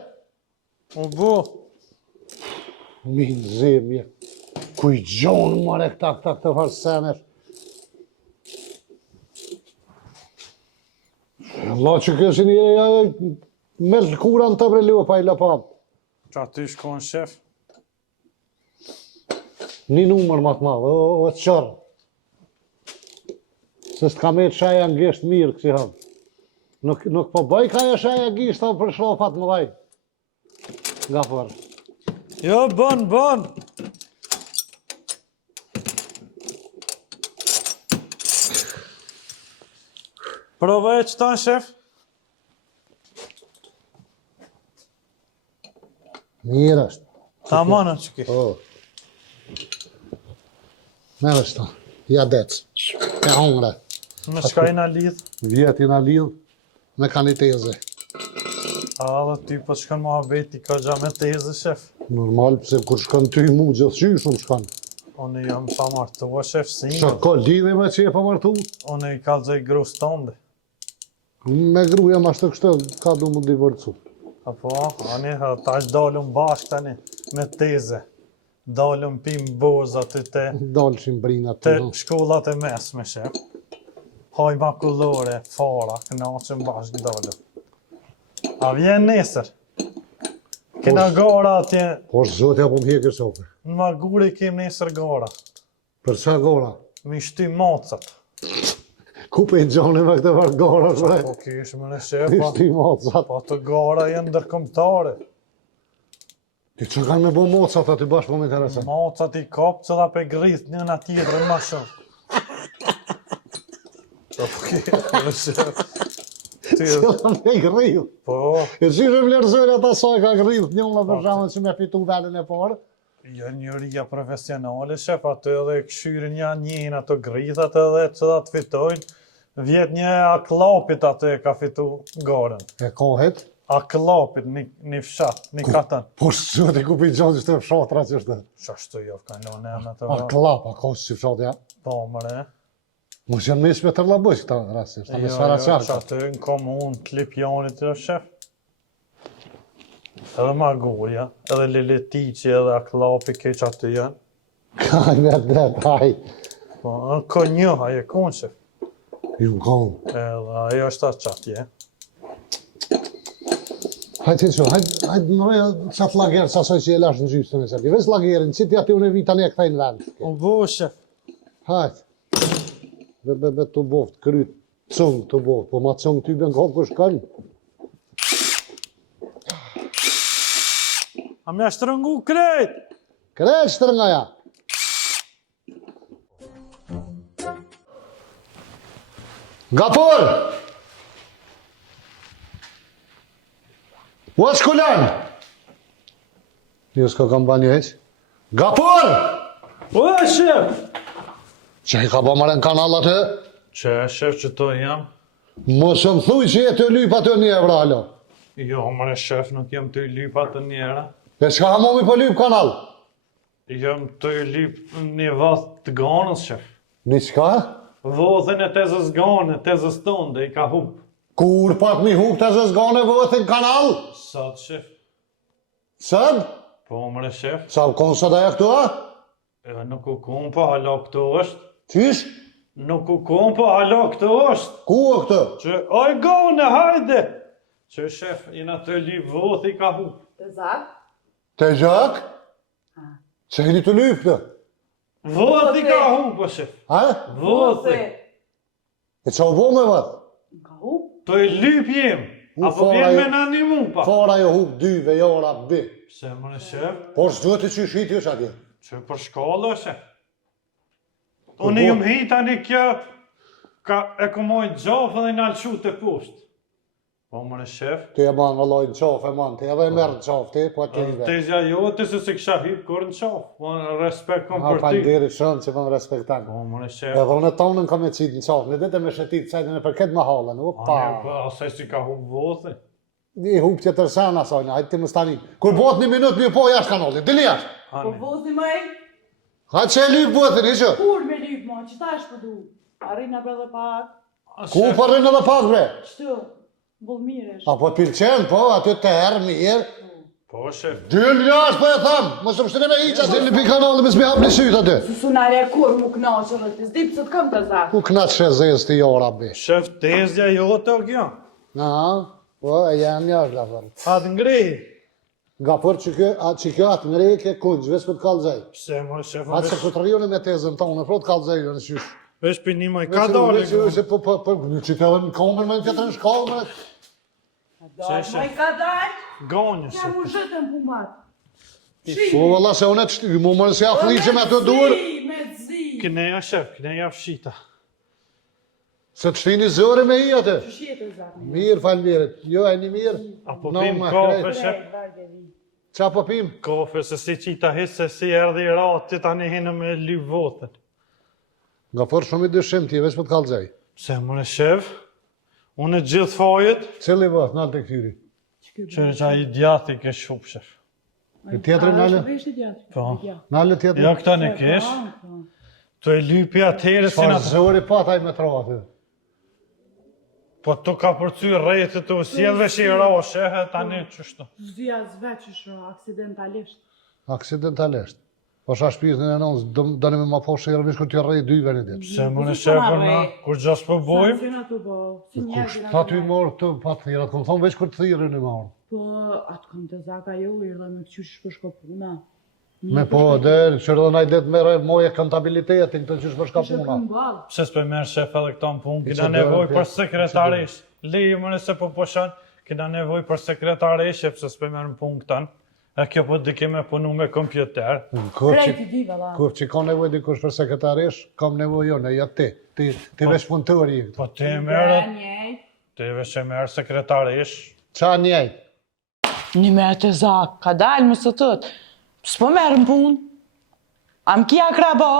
O, bu. Minë zemje. Kuj gjonë mare këta farsener. Allah që kësë një me lëkuran të bre lua pa i lapam. Qa ty shkon, shef? Një numër matë madhë, o të qërë. Se s'ka me të shaja në gisht mirë kësi hëmë. Nuk po bëj ka e shaja gisht për shlofat më dhaj. Nga për. Jo, bën. Provoj që ta, shef? Mirë është. Ta manë që ki. O. Merë është ta. Ja decë. E hongre. Me shka i na lidh. Vjeti na lidh me kaniteze. A dhe ty po shkon ma veti ka gja me teze, shef. Normal, pëse kur shkon ty mu gjithë shumë shkon. Unë jam pa martua, shef, Qa single. ka lidhe me që e pa martu? Unë i kalzoj grus tënde. Me gru jam ashtë kështë ka du mu divorcu. Apo, ani, tash dalëm bashk tani, me teze. Dalëm pim boza te Dalëshim brinat te të në. shkollat e mesme, shef. Haj ma kullore, fara, kënaqëm bashk dalëm. A vjen nesër? Kena gara atje, Por zotja po më hekër sofe. në Marguri kem nesër gara. Për qa gora? Mi shty macat. Ku pe i gjoni me këtë vartë gara, bre? Po kish më në shef, Ishti mocat. po të gara jenë ndërkombëtare. Ti që kanë me bo mocat aty bashkë po më interesant. Mocat i kap cëlla pe grith njëna tjetrën ma shumë. Po kish më në shef. Cila me grith. Po, E që që vlerëzojnë ata sa e ka grith njëna për shamën që me fitu velin e parë. jo njëria profesionale, shef, atë edhe këshyrin janë njën ato grithat edhe që da të fitojnë. Vjet një aklapit atë e ka fitu garën. E kohet. Aklapit, një fshat, një katën. Po që ti ku pe i gjoni që të fshatra që është. Qashtu jo, kanë në të A klap, a kosë që fshat ja. Po, mëre. Mos janë mes me tërlabësh këta rastisht, ta me sfera që qarka. atë në komun, klipjonit të shef. Edhe Magurja, edhe Liletici, edhe Aklapi, keq aty janë. Kaj me dhe, haj. Po, në ko një, aje konë shef. Ju më konë. Edhe ajo është atë qatje. Hajtë që, hajtë mëre qatë lagerë sa soj që e lash në gjysë të mesër. Ves lagerin, që ti aty unë e vita ne këta i në vend. O bo shef. Hajtë. Be të boft, kryt, cëngë të boft, po ma cëngë ty ben kohë për shkallë. A me shtrëngu krejt! Krejt shtërnga ja. Gapur! Ua shkullan! Jo s'ka kam ba një heq. Gapur! O shef! Që i ka ba mare në kanal atë? Që shef që to jam? Mos më thuj që je të lyp atë një evra alo. Jo, mëre shef, nuk jem të i lypa të njera. E s'ka hamomi për lyp kanal? Jem të i lyp një vath të ganës, shef. Një qka? Vodhen e tezës gane, tezës tonë, i ka hup. Kur pak mi hup të zëzgane vëthin kanal? Sot, shef. Sëd? Po, mëre shef. Sa u konë sëda e këtu, a? E, nuk u kom, po hala këtu është. Qysh? Nuk u kom, po hala këtu është. Ku e këtu? Që, oj gane, hajde! Që shef, jena të lyp vodh i ka hup. Të zak? Te gjak? Që jeni të lyp të? Vodh i ka hup, po shef. A? Vodh i. E që u bo me vët? Ka hup? Të i lyp jem. U Apo fara vjen jo- me në një mu, pa. Fara jo hup dyve, jora, bi. Pse, mëre shef? Por s'duhet të që shiti është atje. Që për shkallë është. Unë jam hita një kjo, e këmojnë gjafë dhe në alqu të poshtë. Po mëre shef, Ti e manë vëllojnë qafë e manë, ti edhe e merë në qafë ti, po ti i dhe. tezja jote se se kësha hip kur në qafë, po në respekt kom Ha për pa ty. ndiri shënë që më respektanë. Po mëre shef, Edhe unë tonën kam e qitë në qafë, në ditë me shetit sajtën e për këtë më halën, po asaj si ka hup vodhi. Një hup që tërsana, sajnë, hajtë ti më stani. Kur bot një minut, një po jashtë kanallit, dili jashtë. Po vozi më e? Hajtë që e lypë botin, i që? Kur me lyp ma, që ta është përdu? Arina bre dhe pak? Ku përrinë edhe pak, bre? Qëtu? Bullmiresh? Apo pilqen, po, aty të herë, mirë. Po shef, Dyll jashtë, po e thamë, më së mështëri me iqa, të në pi kanallit, më s'mi hap një sytë aty. Susunare kur mu knaqë dhe të zdip që të kam të zak? Ku knatë shezës të jora, be? shef tezja jote o kjo. Po, e janë jashtë, la fërë. Atë ngri. Nga për që kjo atë ngrej ke kungjë, vesh për të kalëzaj. Pse mëre shef, Atë se këtë rionë me tezën tonë, për të kalëzaj, në qysh. vesh për një maj, ka dalë. Vesh po, në që të edhe në komër, me në tjetër në shkallë, Daj, ma i ka daj? Gonjë, Ja shef. mu zhëtën pumat. Po, vëlla, se unë e të shty, mu mërë se ja fliqe me të dur, Me zi! Këneja shef, këneja fshita. se të shtini zëri me i atë. Që shjetë e zak? Mirë, falë mirët, jo e një mirë. Apo No, pim ma, kafe, krejt. shef. Qa po pim? Kafe, se si qita hisë, se si erdi i rati, tani hinë me lyp votën. Nga për shumë i dyshim ti, veç për të kalëzaj. Pse mëre shef, unë e gjithë fajet, Cili vëth, nalë të këtyri. që qa i djati ke shup, shef. E tjetëri nalë? Po. Nalë tjetëri? Ja këta në kesh, të e lypi atëherë, si Shfarë na... zëri pataj me tra aty. Po të ka përcy rejtë të usjelve që i ra o shehe, tani qështu. Zdia zveqëshë aksidentalisht. Aksidentalisht. Po shka shpizën e nënës, dëni me ma po shërë, vish kur t'ja rej dyve një ditë. Pse mëre shef, na, kur gjas po bojmë, Si në të bo, si njerëzina Ta ty morë të pa të thirat, këmë thonë veç kur të thirën e marë. Po, atë kam të zaka jo, i dhe me këqysh për shko puna. Me po, dhe qërë dhe det mere moje kontabilitetin të qysh përshka Kishe puna. punë ballë. Pse s'pe merë shef edhe këto në punë, kina Pse nevoj do, për pse- sekretarish. Leju më nëse po poshan, kina nevoj për sekretarish, pse s'pe merë në punë këtan. E kjo po di keme punu me kompjuter. Prej t'i di, valla. Kur që ka nevoj dikush për sekretarish, kam nevoj jo, ne jo ti. Ti vesh punëtori. Po ti e merë, Njejt. ti vesh e merë sekretarish. Qa njejt? Një me të zak, ka dalë më së tëtë. S'po merë në punë. Am kia krabo.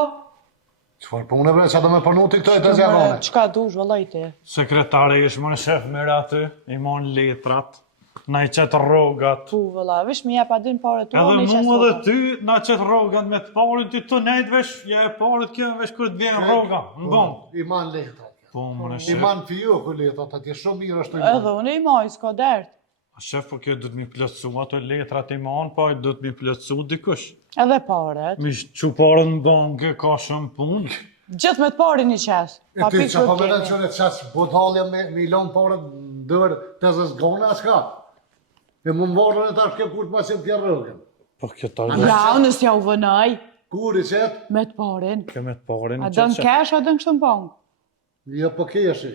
Qëfar punë bre, që do me punu ti këto e të zjarone? Qka dush, vallaj te. Sekretarish, më në shef merë aty, i mon letrat, na i qetë rogat. Pu, valla, vish me jep adin pare tu. Edhe mu edhe ty, na qetë rogat me të parit, ty të nejtë vesh, ja e parit kjo vesh kërë të vjen roga, në bon. I man letra. Po, më në I shef. man fijo ku letra, të tje shumë mirë është të Edhe unë i maj, s'ka dert. A shef, po kjo du të mi plëtsu ato letrat i mon, po du të mi plëtsu dikush. Edhe paret. Mi që parën në banke, ka shumë punë. Gjithë me të pari një qes. E ti që po menen që në qasë bodhalja me milon parët dërë të zëzgone, a s'ka? E më mbarën e tash ke kur të masim tja rëgën. Po kjo ta Ja, unë s'ja u vënaj. Kur i qëtë? Me të parin. kjo me të parin. A dënë kesh, a dënë kështë në bankë. Jo po keshi.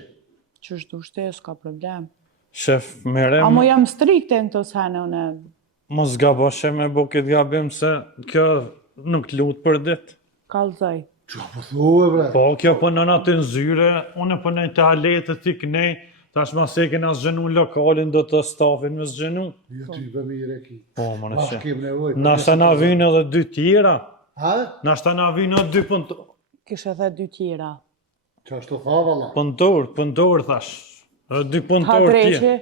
Qështë du shte, s'ka problem. Shef, mere, A mu jam strikte në të sene une. mos gaboshe me bo këtë gabim se kjo nuk lutë për dit. Kalzaj. Qa po thue bre? Po, kjo pënën aty në zyre, unë pënën të aletët t'i kënej, tash ma se kena zgjenu lokalin, do të stafin me zgjenu. Jo ty be mire ki. Po, më në Ma shef. kem nevoj. Nashta na vynë edhe dy tjera, Ha? nashta na vynë edhe dy Kishe dhe dy tjera. Qa është të tha valla? pëndor, thash. Edhe dy Ha pëndor tjera. dreqi.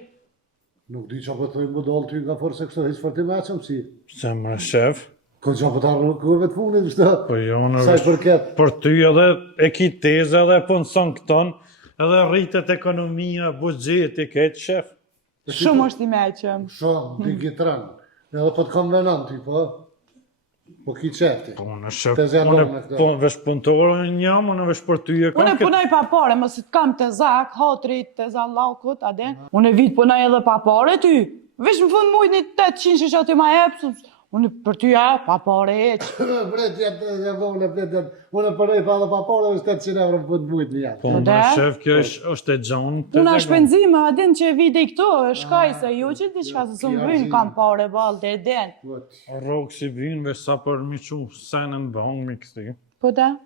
Nuk di qa po të thujnë më dalë ty nga forë se kështë hisë për ti me qëmë si. Se më në shef, Ko qa po të arru kërëve të funit, shtë? po jo në Saj përket. për ty edhe e ki teze edhe punëson këton, edhe rritet ekonomia, buxheti, këtë shef. Shumë është i meqëm. Shumë, ti gitran. Edhe po të kam venan ty, po? Po ki qefti. Po në shef, Te zjarë unë me këta. po vesh punëtorë në jam, unë vesh për ty e kam Unë këtë. punoj pa pare, më si të kam të zak, hotrit, të zallakut, adin. Unë vit punoj edhe pa pare ty. Vish më fund mujt një 800 që aty ma jep, unë për ty pa pare eq. Bret, ja vole, bret, unë përrej pa dhe pa pare, është 800 euro për të bujt një janë. Po Po në da? shef, kjo është e gjonë. Unë a shpenzime, adin që vide i këto, është kaj se ju që diçka se së më vynë, kam pare balë të edhen. Rogë si vinë, vesh sa për mi qu senën bëngë mi këti. Po da?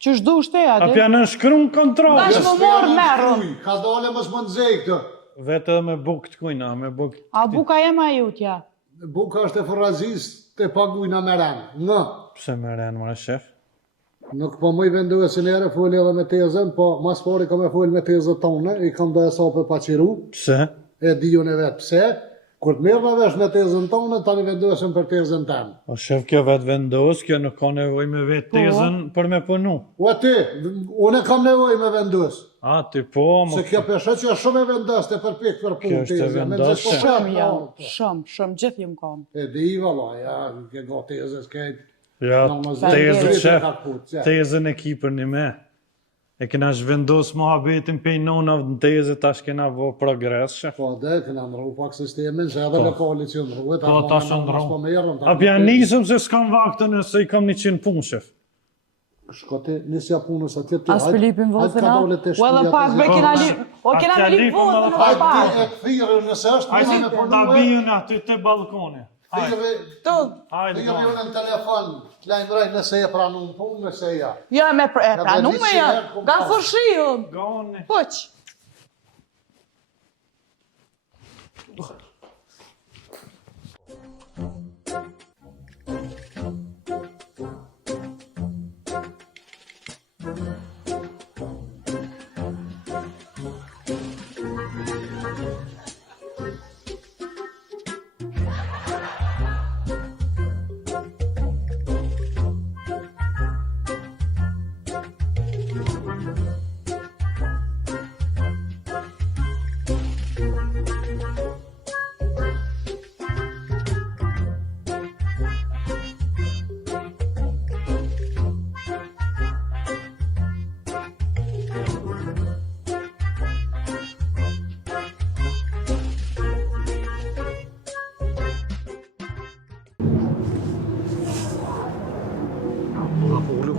Që shdu shte, A adin? pja në shkrum kontrol. Bash më morë merëm. Ka dole më s'më nëzej këtë. Vetë edhe me buk të kujna, me buk. A buka jema jutja. Buka është e forrazis të pagujna me renë. Në. Pse me renë, më shef? Nuk po më i vendu e sinere, foli edhe me tezën, po mas pari kam e foli me tezën tonë, i kam dhe e sape pa qiru, Pse? e dijon e vetë pse. Kur të mirë me vesh me tezën tonë, tani vendosëm për tezën temë. O shef, kjo vetë vendos, kjo nuk ka nevoj me vetë tezën për me punu. U aty, unë kam nevoj me vendos. A, ti po, Se më... kjo peshe që është shumë e vendos të përpik për Kjo punë është e tezën. vendosë. Shumë jam, shumë, gjithë jam kam. E di, valla, ja, ke ga tezës kejt. Ja, tezën, shef, Tezë. tezën e ki për një me. E kena zhvendos muhabetin pe i nona në tezë, tash kena vo progres, shef. Po, dhe, këna ndru pak sistemin, se edhe lokali që ndru. Po, tash ndru. A pja nisëm se s'kam vaktën e se i kam 100 punë, shef. Shkote, nisja punës atje të As Filipin vozën a? U edhe pak be kena li... O kena me li vozën edhe Hajde pak. e thirë nëse është Hajde, me ta punu. bijën aty të balkoni. Hajde, Tu, hajde, Thirë unë në telefon, lajmëraj nëse e pranu në punë, nëse ja. ja me pranu me ja, ga fërshiju. goni. Poq.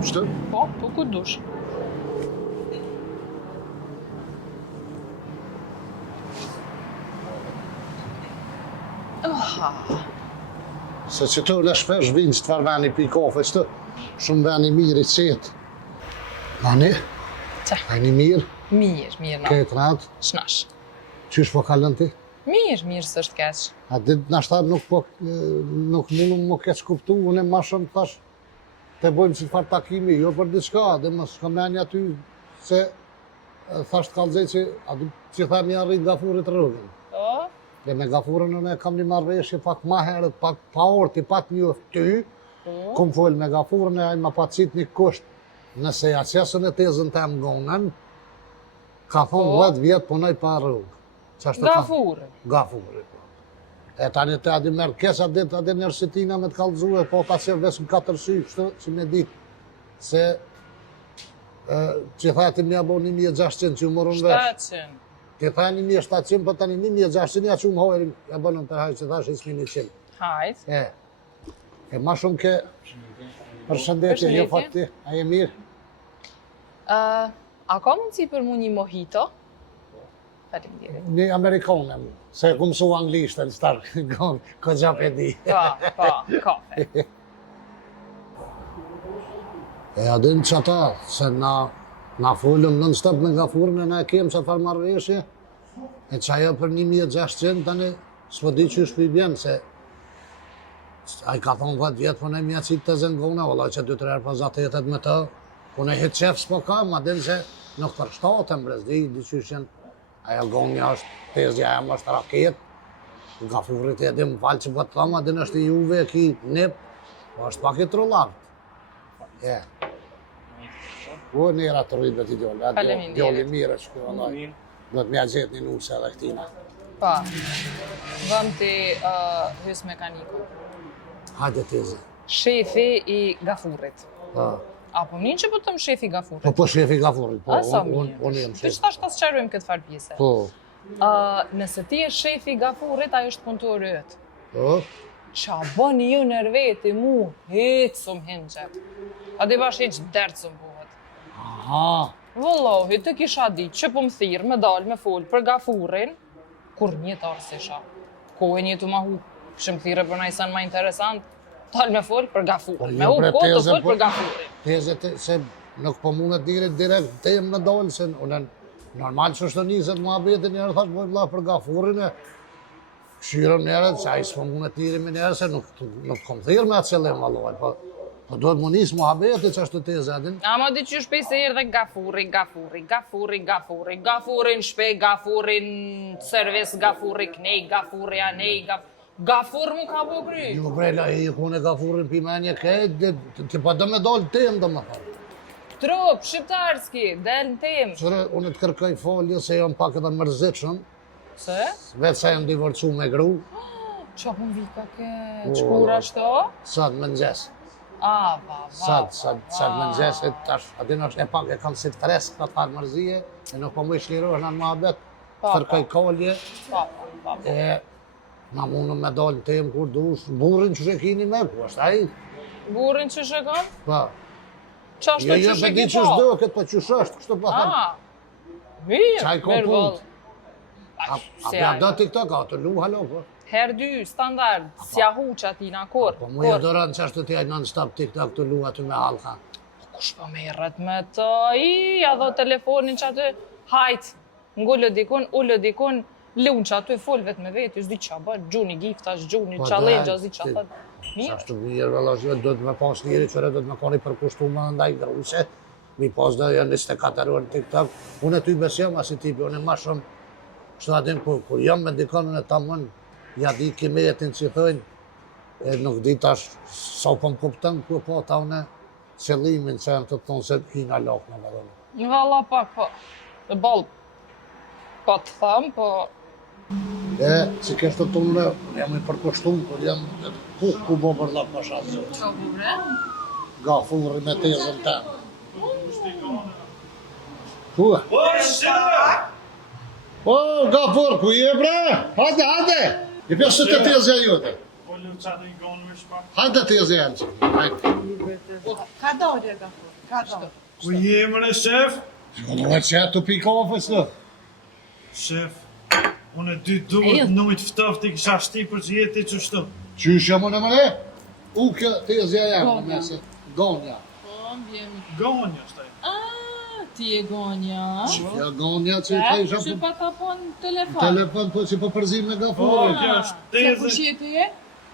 Shtë? Po, ku dush. Se që të në shpesh vinë që të farë veni pi kafe, që të shumë veni mirë i qetë. Nani? Qa? Veni mirë? Mirë, na. Këtë ratë? Shnash. Qysh po kalën ti? Mirë, s'është keq. A dit në ashtar nuk mundu më keq kuptu, unë ma shumë thash të bojmë që farë takimi, jo për diçka, dhe më s'ka menja aty se thash të kalëzej që a du që tha mi arrit gafurit rrugën. Po? Dhe me gafurën unë kam një marrëveshje pak ma herët, pak pa orti, pak një ty, kum folë me gafurën e ajma pa cit një kusht, nëse ja qesën e tezën të më gonën, ka thonë 10 vjetë punoj pa rrugë. Gafurën? Gafurën. E tani të adi merë kesa ditë, adi nërsitina me të kalëzue, po ta që vesëm 4 sy, kështë që me ditë, se që tha ti mja bo 1600 që u morën vesh. 700. Ti tha 1700, po tani 1600, ja që më hojrim, ja bënëm të hajë që thash ismi 100. Hajt. E ma shumë ke përshëndetje, jo fakti, a je mirë? A ka mundësi për mu një mojito? Faleminderit. Një Amerikanem, se ku mësu anglisht e në starë, ko gjap e di. Po, kafe. E adin që ata, se na folëm në stop me gafurën e na e kemë që farë marrëveshje, e që ajo për 1600 tani s'po di që shpi bjenë, se a i ka thonë 10 vjetë, po ne mja qitë të zëngona, valla që 2-3 herë pas atetet me të, po ne hitë qef s'po ka, ma din që nuk përshtatëm brezdi, diqyshen, ajo gonja është tezja, ajo është raket, gafurit e di më falë që po të thamë, adin është i juve e ki nip, po është pak i trullartë. Po njëra të rritëve t'i djolle, djolle mire që kjo allaj. Do të mja gjetë një nuse edhe këtina. Pa, vëm të hys mekaniku. Hajde teze. Shefi i gafurit. Pa. Apo një që po të më shefi i gafurit? Po shefi gafurit, po, Asa unë jem Të shefi. shtash të sqarojmë këtë farë pjese. Po. Nëse ti e shefi i gafurit, ajo është punëtor yt. Po. Qa bëni ju nër veti mu, hecëm hinqet. A di bash heq dertë së mbuhet. Aha. Vëllohi, të kisha ditë që po më thirë me dalë me folë për gafurin, kur një të arsi isha. Kohë një të ma hu, që më thire për najsan ma interesant, dalë me folë për gafurin. Me hu kohë të folë për gafurin. Teze se nuk po mundet direkt temë me dalë, se unë normal që është të njëzët mua beti njerë, thash bojmë la për gafurin e këshirëm njerët, se a i s'po mundet njëri me njerë, se nuk kom thirë me atë qëllim valoj, po do të më njësë mua beti që është të teze adin. Ama di që shpej se erdhe gafurin shpej, gafurin servis, gafuri knej, gafuri anej, gafur mu ka po kry. Jo brela, i kune gafurin pimenje kejt, ti pa do me dalë temë do me thërë. Trup, shqiptarski, del në temë. Qërë, unë të kërkoj folje se jam pak edhe mërzitshëm, Se? vetë sa jam divorcu me gru, Qa pun vika ke qkura qëto? sa të mëngjes. Sa të mëngjes, adin është e pak e kanë si fresk të farë mërzije, e nuk po më i shlirosh në muhabet, kërkoj kolje, e na mundëm me dalë në temë kur dush, burin që shekini me, ku është aji? Burin që shekon? Pa. Qa është të që Jo, sheki di që shdo, këtë po qësh është, kështu po thëmë. Qaj ko mirë punt? vëllë. A pja do TikTok, a të lu halo, po? Her 2, standard, s'ja hu që ati na kur. Po mu e doran që ashtu t'jaj non-stop TikTok të lu aty me halka. Kush po merret me të, a do telefonin që aty, hajt, ngullë dikun, ullë dikun, lunë që aty full vetë me vetë, s'di qa bërë, gjuni giftash, gjuni challenge, s'di qa thët. Sa shtu mirë, vëllash, do të me pas njëri qëre, do të me koni përkushtu më ndaj gruse, mi pas dhe janë 24 orë në TikTok. Unë e ty besjom asi tipi, unë e ma shumë, shtu adin, kur jam me dikonën e ta mënë, ja di kimetin që thëjnë, e nuk di tash sa po më kuptën, ku po ta une qëllimin që janë të thonë se hina lakë në vëllë. Valla pak, po, dhe balë, po të thëmë, po... E, që kështë të tonë, jam i përkushtu, kur jam ku bo për lakë më shasë. Qa bubre? Gafurri me tezën temë. Ku? O, gafur, ku je bre? Hajde! I pjesë të tezja jote. Po lëvqa dhe i gonë me shpa. Hajde tezja janë që. Hajde. Ka dalje gafur. Ka do. Ku je mëre shef? Shkollë që të pi kafe së. Shef, unë 2 duhet nujt ftofti kisha shti për që jeti qështu. Qyshe më në mëre? U kjo tezja jam në meset. Gonja. Po, mbjem. Gonja shtaj. Ti e gonja. Ja gonja që ka isha Që pa ta po në telefon. telefon po që po përzim me Po, gafurin. kjo është Se teze. kush je ti je?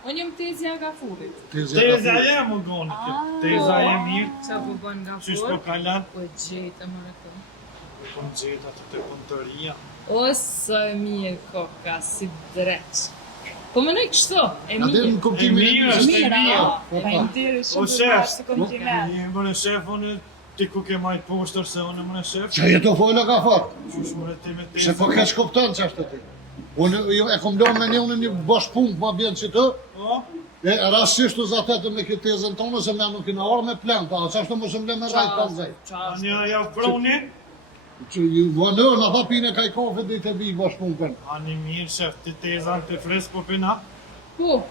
Unë jam tezja Gafurit. Teza jem u goni kjo. Teza jem mirë. Qa po bën Qysh po Gafur? kalan? Po gjeta më rëtë. Po në gjithë atë të kontoria. O, së mirë koka, si dreq. Po më nëj kështu, e Atë mirë. në kuptimin E mirë është, e mirë. Faleminderit O shumë shef, si kompliment. je mëre shef, unë ti ku ke majt poshtër se unë mëre shef. Që jetë folë gafar. Qysh mëre ti me Se po teza. keq kupton që ashtë ti. Unë e kom do me një bosh punë ma bjenë që të. Po, E rastisht të zatetë me këtë tezën tonë, se me nuk kina orë me plan, pa, që ashtë të më shumë me rajtë pa zej. anja ja vroni. Që ju vanër, në tha pine kaj kafe dhe i të bi bosh punë për. Ani mirë shef, ti teza në të fresk po pina. Po,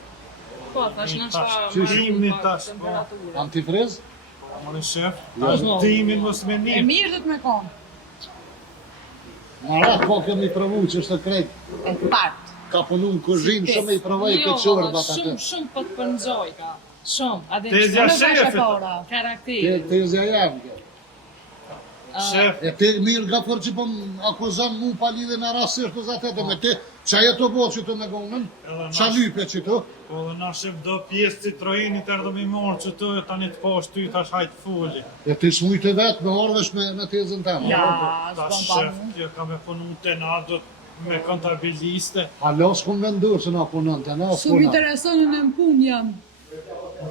po, tash në qa Që ma shimni shumë tash, temperaturë. Antifriz? Mëre shef, Po. timin mos me E një. mirë dhët me konë. Në ratë po kemi provu që është të krejtë. E partë. Ka punu në kuzhinë, shumë i provoj Jo, këtë qërë valla, bat atë. shumë po të përngjoj ka. Shumë, adem Tezja Unë shefit. bashkë para. karakteri. Tezja jam kjo. Shef, E ti mirë gafër që po më akuzan mu pa lidhe në rastisht të zatetë me ti. Qa jetë po që të me gonën? Qa lype që të? po dhe na shef do pjesë Citroenit erdhëm i morë që të tani të poshtë ty tash hajtë fuli. E ti smujt e vetë me orvesh me tezën temë. Ja, Tash s'bën pa shef, mu. kjo ka me punu të na do me kontabiliste. Alo s'kom vendur që na punën të na Su më interesoni në punë jam.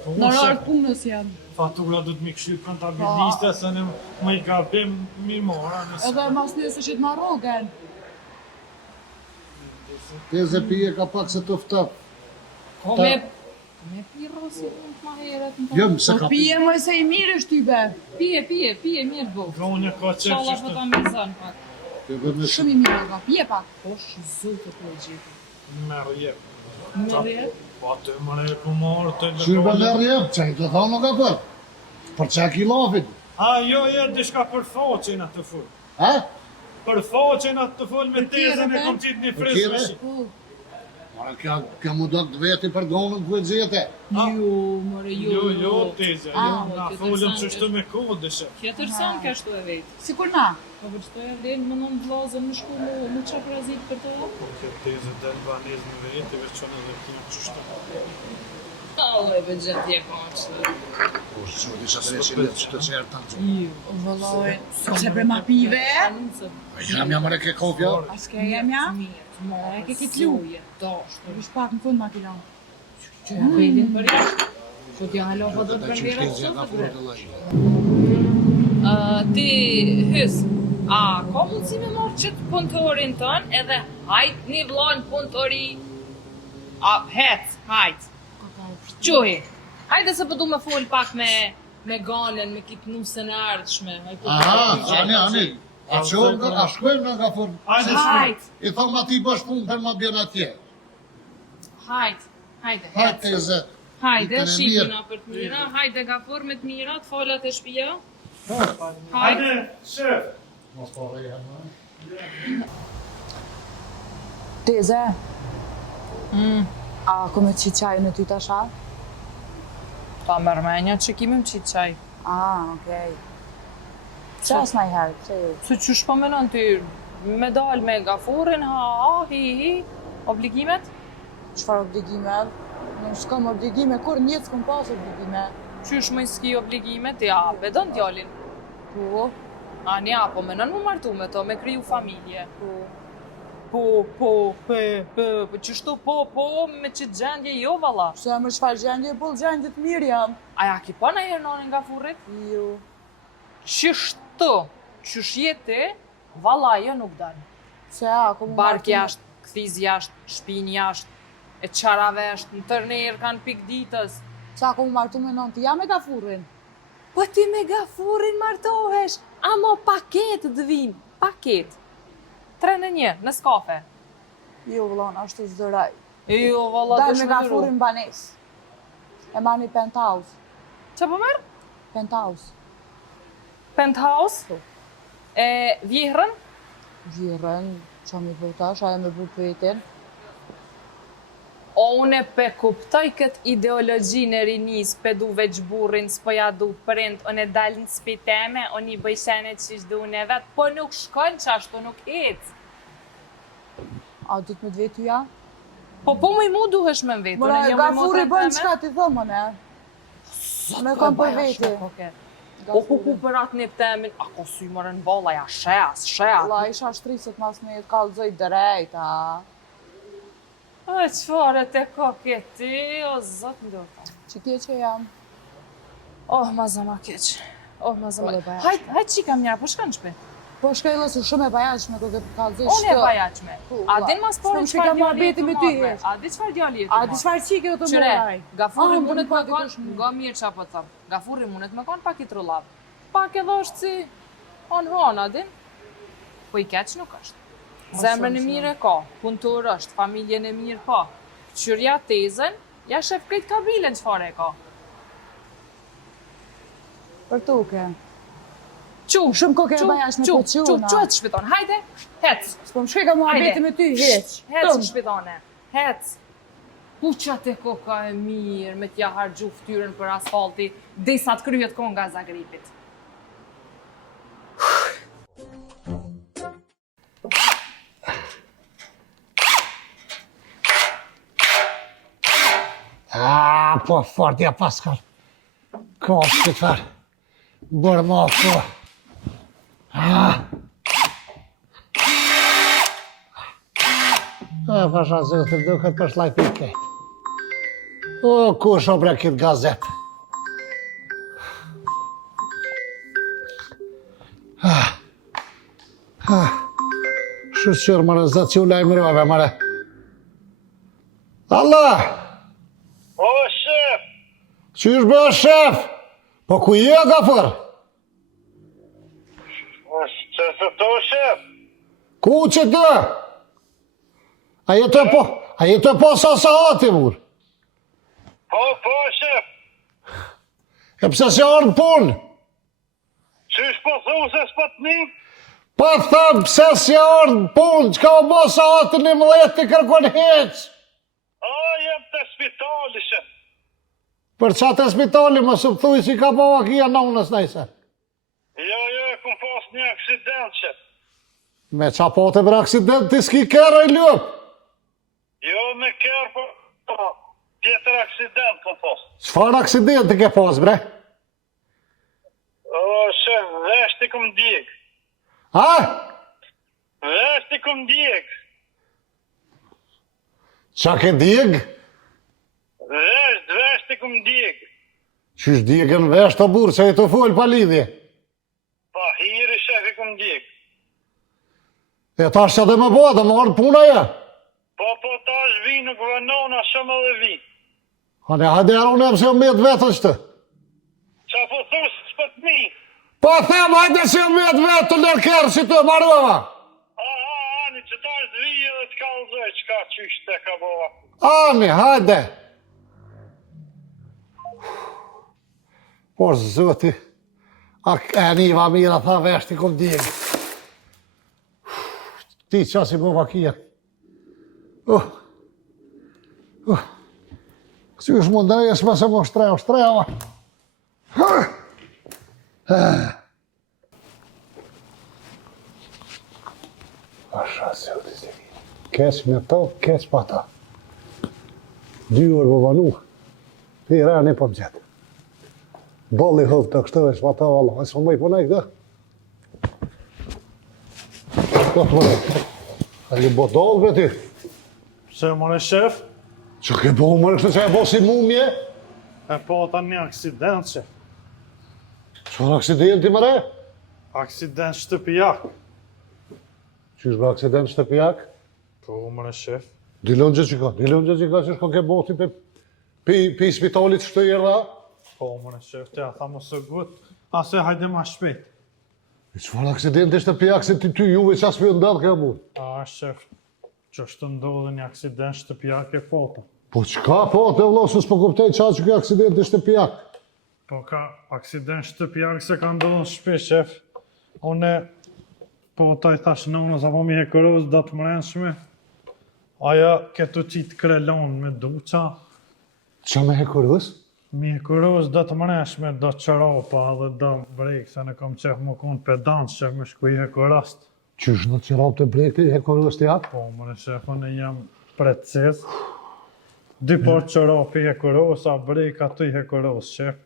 Po Në unë shef, rarë punës jam. fatura du të mi këshirë kontabiliste se në më i gabim mi mora. Edhe mas nëse që të ma rogen. Tezë pije ka pak se të ftap. Ko me pirro si mund ma heret në Jëm se Po ka pije më se i mirë është ty be. Pije, mirë bo. Gonja ka qërë Shala që po ta shtë mizan pak. Shumë i mirë nga pije pak. Po shzutë po e gjithë. merë jep. Në rrët? Po atë mëre ku morë të Qyrë në rjep, që i të thonë nuk a për. Për qa ki lafit. A, jo, dishka për foqen atë full. Ha? Për foqen atë full me tezën e tjere, kom qitë një Për frisë me tjere? shi. Mara kjo mu do të veti për gonën ku e gjete. Jo, more Jo, tezë, jo, na kjo folëm tërsan që shtu me kodë shë. Tjetër son ka shtu e vetë. Sikur na. Po për shtu e vlenë më nën vlazën më shku më qa prazit për të. Po kjo tezë dhe në banez në vetë, veç që në dhe kjo që shtu. Allah e bëgjën tje ka që. Po që disha 300 letë që të qerë të në Jo. O vëlloj, se për ma pive. Jam jam re ke kofja. As ke jem ja? Mo, E ke këtë lu. Dashtë. Vish pak në fund ma kilon. Që në velin për jashtë. Që t'ja halo po të përvera Tezja ka të për bre. të lajë. Ti, hys, a ka mundësi me marrë qëtë punëtorin tënë edhe hajt një vlonë punëtori? A, hajt. Quhi, hajde se përdu me fol pak me ganën, me kitë nusën e ardhshme. Aha, ani. A qërë, a shkojmë nga fërë. Hajde Hajt, I thomë ati bësh punë për ma bjena atje. hajde. Hajtë tezë. Hajde, Ditën e shikina për të mira, hajde Gafur me të mira, të falat e shpia. Hajde. Hajde, shef. Mos po rejë, Teze, a ko me qitë qajë në ty të asha? Pa mërmenja që kimi më qitë qaj. Okej. Qas na i herë, që ju? Se që shpo menon ty, me dal me Gafurin, hi, obligimet? Qfar obligime? Në s'kam obligime, kur njëtë s'kom pas obligime. Qysh më i s'ki obligimet, ja, bedon djalin. Po, Anja, po menon mu martu me to, me kriju familje. Qështu po, me qitë gjendje, jo valla. se më qfar gjendje, bol gjendje të mirë jam. Aja ki pa në herë nonin Gafurit? Jo. Qështu, qysh jeti, valla jo nuk dalë. Se a, ko mu Bark jashtë, kthiz jashtë, shpin jashtë, e qara veshtë, në tërnerë kanë pik ditës. Qa ko mu martu me non, ti jam e Gafurin. Po ti me Gafurin martohesh, ama paket dëvim, paket. 3 në 1, në skafe. Jo, vëllon, ashtu zdëraj. Jo, valla Dal të me shmëru. Gafurin banes. E marrni penthouse. Qa po merë? Penthouse. penthouse, e vjehrën, Gjirën, qa mi përtash, ajo me bu petin. o une pe kuptoj këtë ideologjinë e rinis, pe du veç burrin, s'po ja du prind, unë e dalë në spiteme, unë i bëjshene që ishtë du unë e vetë, po nuk shkon që ashtu nuk ecë. A du të me të vetë ja? Po mu i mu duhesh me vetë, Mëra, unë një me Gafuri motrën bën teme. qka ti thëmë, ne? Me kam për veti. O ku për atë një pëtemin, ako sy mërën bolla, ja sheas. La, isha shtrisit mas me kalzoj drejt, a? A, qëfare të koke ti, o zot ndota. Që kje që jam? Oh, ma zama keq. Oh, ma zama Edhe bajashme. keq. Hajt qika mjera, po shka në shpe? Po shkajle se shumë e bajashme kë këtë kalzoj Unë e bajaqme. A din mas pore S'kom shika mua beti me ty marrë? jesh. A di qëfar djali jetu A marrë? di çfarë qike do të Qyre, moraj? Gafurri Ah, mundet po me di konë, kush më. nga mirë qa po të thëmë. Gafurri mundet me konë pak i trullav. Pak edhe është si on, a din? Po i keq nuk është. Zemrën e mirë e ka, punëtor është, familjen e mirë ka. Qyrja tezën, ja shef këtë kabilen qëfar e ka. Për tuke. Qu, Shumë koke e bajashme po quna. Qu e të shpiton, hajde, hec. S'po më shkaj ka mua Hajde. beti me ty, heq. Hec në shpitone, hec. Puqat e koka e mirë, me t'ja hargju ftyrën për asfalti, desa të kryet konga Zagripit. Po fort ja paskar. Ka që të farë. Bërë ma ko. Pasha se të duket për shlaj pike. O, ku shopre këtë gazet. Shqyrë mërë, zëtë që u lajmërove mërë. Allah! O, shef! Qysh bë shef? Po ku je Gafur? Që se to, shef? Ku që të? A jetë po sa ati mur? Po, shef! E pse se orë në punë? Qysh po thu se s'po të një? Pa thëmë pse se orë në punë, që ka o bo sa ati 11 të kërkon heq? A, jem të spitali, shef. Për qatë e spitali më së pëthuj si ka po akia nonës najse. Jo, kum pas një aksident, shef. Me qa po të bërë aksident, ti s'ki kërë i ljupë. Jo, me kërë, po, tjetër aksident, kum pas. Qfar aksident të ke pas, bre? O, shef, veshti kum djek. Ha? Veshti kum djek. Qa ke djeg? Veshti kum djek. Qysh djegën vesh të burë, që e të folë pa lidhje. Pa, hiri, shef, i kum djek. E ta është që dhe më bo, dhe më orë puna ja. Po, ta është vi, nuk vënona, shumë edhe vi. Hajde unë e mëse më metë vetën shtë. Qa po thush, s'po të një? Po them, hajde se më metë vetë të lërkerë si të marrova. Ani, që ta është vi edhe të kalzoj, që ka qysh të ka bova. Ani, hajde. Por zëti, e niva mira, tha veshti kom djegë. Ti qasi bova kia. Kësi është mund dhe jesë mëse më shtreva. Pasha se u të zemi. Keq me to, keq pa ta. 2 orë më vanu. Ti rani po më gjetë. Bolli hëvë të kështë vesh pa ta, Allah. E së më i punaj këtë. Po të mëre. A ju bo dollë për ty? Se mëre shef, Që ke bo mëre kështë që e bo si mumje? e po ta një aksident, shef. Qëfar aksidenti mëre? Aksident shtëpijak. Qysh bë aksident shtëpijak? Po mëre shef. Dilon gjë që ka që shko ke boti pe spitalit që të jera? Po mëre shef, të ja tha më së gut. Ase hajde ma shpejt. Qëfar aksidenti shtëpijak se ty juve që asë për ndadhë ke bu? A, shef, që është ndodhe një aksident shtëpijak e pota. Po qka po të vlosës po kuptej qa që kjo aksidenti shtëpijak? Po ka aksident shtëpiak se ka ndodhur në shtëpi, shef. Unë po ta i thash nonës apo mi hekuros do të mrenshme. Aja këtu qitë krelon me duqa. Qa me hekurës? Mi hekuros do të mrenshme, do qëropa dhe do brek, se në kom qef më konë pedant, shef me shku i hekurast. Qysh në qërap të brekti, hekurës të jatë? Po, më shef, unë jam precis. Dy por qëropi hekuros, a brek aty hekuros, shef.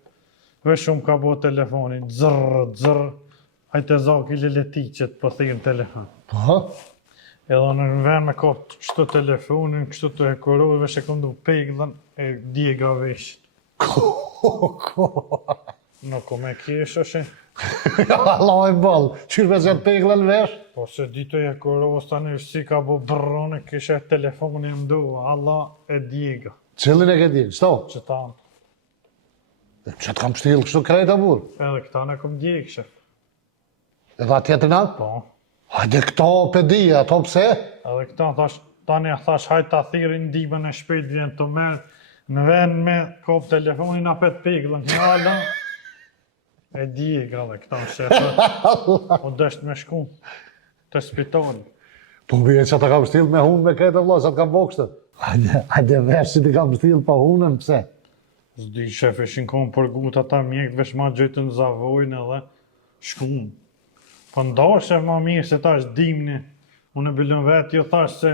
Vesh shumë ka bo telefonin, dzrr, hajte zaki leleticet, po thirë telefon. Po? Edhe në vend me kopë kështu telefonin, kështu të hekuros, vesh e kom du peglën e djega vesh. Nuk o me kesh është. Allah e ballë, qyrë me zetë peglën vesh? Po se ditë e hekuros, tani si ka bo brrone, kishe telefonin mdu, Allah e djega. Cëllin e ke djegë, sto? Që tanë. Që të kam shtilë kështu krejta burë? Edhe këta në kom djegë, shef. Edhe atjetër në? Po. Hajde këto pedija, ato pse? Edhe këta tani thash hajtë ta thirin dimën e shpejt vjen të merë, në vend me kop telefonin apet peglën, knala, e djega dhe këta në shefë, o dësht me shku të spitali. Po bje që të kam shtilë me hunë me krejta vla, sa të kam bo kështë. Hajde vesh që të kam shtilë pa hunën, pse? Zdi shef ishin konë për gut ata mjekët vesh ma gjëtën zavojnë edhe shkunë. Po ndosh shef ma mirë se tash dimni, unë e bilën vetë jo tash se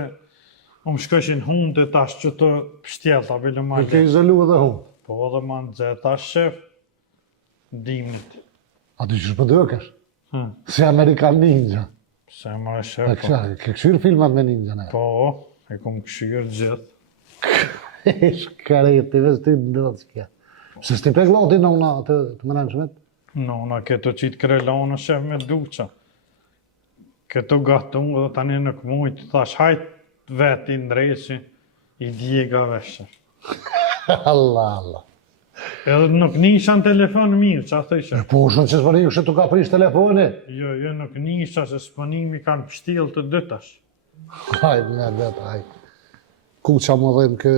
më shkëshin hunë të tash që të pështjel ta bilën ma I ke gjëtë. izolu edhe hunë. Po edhe ma në gjëtë tash shef dimnit. A ty qështë për dëkesh? Hm, Si Amerikan Ninja. se më e E shef po. kësha, ke këshyrë filmat me Ninja ne? Po, e kom këshirë gjithë. Shkareti, veç ti ndodhë që kja. Se s'ti pegloti në una të mërënshmet? Nona këto qitë krelonë shef me duqa. Këto gatun dhe tani nuk mujtë, thash hajt veti ndreqi, i djega veshë. Allah. Edhe nuk nisha në telefon mirë, që a thëshe? Po shumë që s'përi kështë tu ka prish telefoni. Jo, nuk nisha se spënimi kanë pështil të dytash. Hajde, me vetë, hajde. Ku qa më dhejmë kë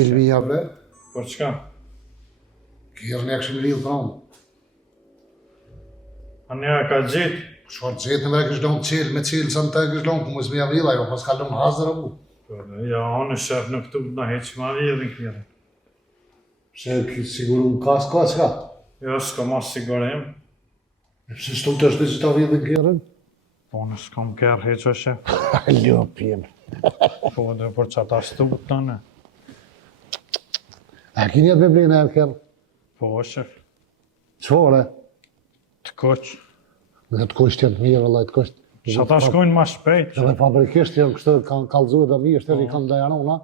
Ilmija bre? Por çka? Kjerë një këshim lidhë të nëmë. A nja e ka gjitë? Shfarë të gjetë në mre kështë lonë qelë, me qelë sa në të kështë lonë, ku mësë me javila, jo, pas ka lonë hazër abu. Ja, onë shef nuk tu na heq ma vidhin kjere. Pse këtë siguru në kasë ka qka? Jo, s'ka ma sigurim. E pse s'tu të është që ta vidhin kjerën? Po në s'kam kërë heq o shef. Ljopim. Po dhe për që ata stupë të në. A ki njët me blinë e kjerë? Po shef, Qfore? të koq. Dhe të kështë janë të mirë, Allah, të kështë. Që ata shkojnë ma shpejt. Edhe fabrikisht janë kështë kanë kalëzue dhe mirë, shteri kanë dajanona,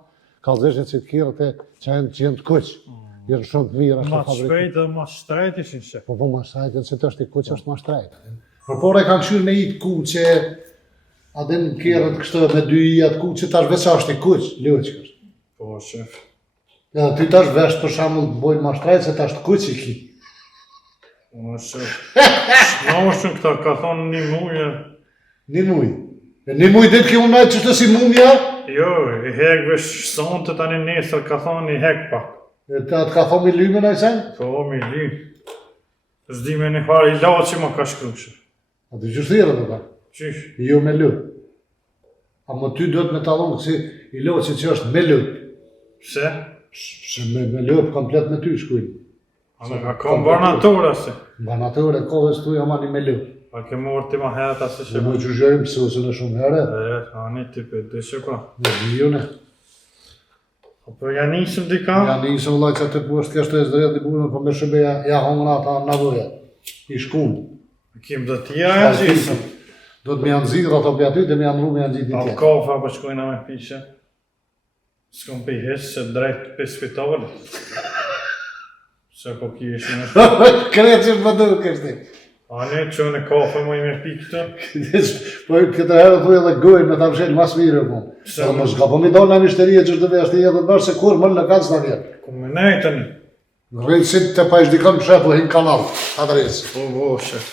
kalëzeshin që të kjerët e që janë të kuq. Janë shumë të mirë, Ma është shpejt dhe ma shtrejt ishin shef. Po ma shtrejt, që të është i kuq, është ma shtrejt. Por pore kanë këshyrë me i të kuq që adin kjerët kështë me dy i atë kuq që tash veca është i kuq, ljoq kështë. Po shef. Edhe ty tash vesh për shamull të bojnë ma shtrejt se tash të kuq i ki. Po shef. Shnoshën këta ka thonë një muje. Një muj. E një muj ditë ki unaj që të si mumja, Jo, i hek vesh sonë të tani nesër ka thonë i hek pak. e të atë ka thomi lyme në i sen? Po, mi li. Zdi me një farë i la që ma ka shkru shef. A të gjushtire dhe ta. Qish? Jo me lë. A më ty do të me talon kësi i lo që është me lë. Pse? Se me lë komplet me ty shkujnë. A me ka kom barnatura se. Banatore kohës tu jam ani me lë. A ke morë ti ma heta se Se shef. më gjyshojmë pëse ose në shumë herë. Ani ti për të shë pra. Në dhijone. Po ja nisëm dika? Ja nisë vëllaj që të poshtë kështë e zdrejt i burën, po me shëbe ja hongra ata në voja. I shkunë. Kim dhe tjera e gjisëm. Do të me janë zidhë ato për aty dhe me janë ru me janë gjithë një Al tjetë. kofa po shkojna me pishe. S'kom për hisë se drejt për spitalit. Se po ki ishë me... Kretë që më do kështë. Ani që në kafe më i me pi këtë. Po këtë herë thuj edhe gojnë me ta mshelë mas mire po. Pse? Edhe mos ka po mi donë në mishterie që është dhe veshtë i edhe të bërë se kur më në kanë së në vjetë. Ku me nejtën. Në rejtë si të pa ishtë dikën më shepu hinë kanal, adresë. Po, shef.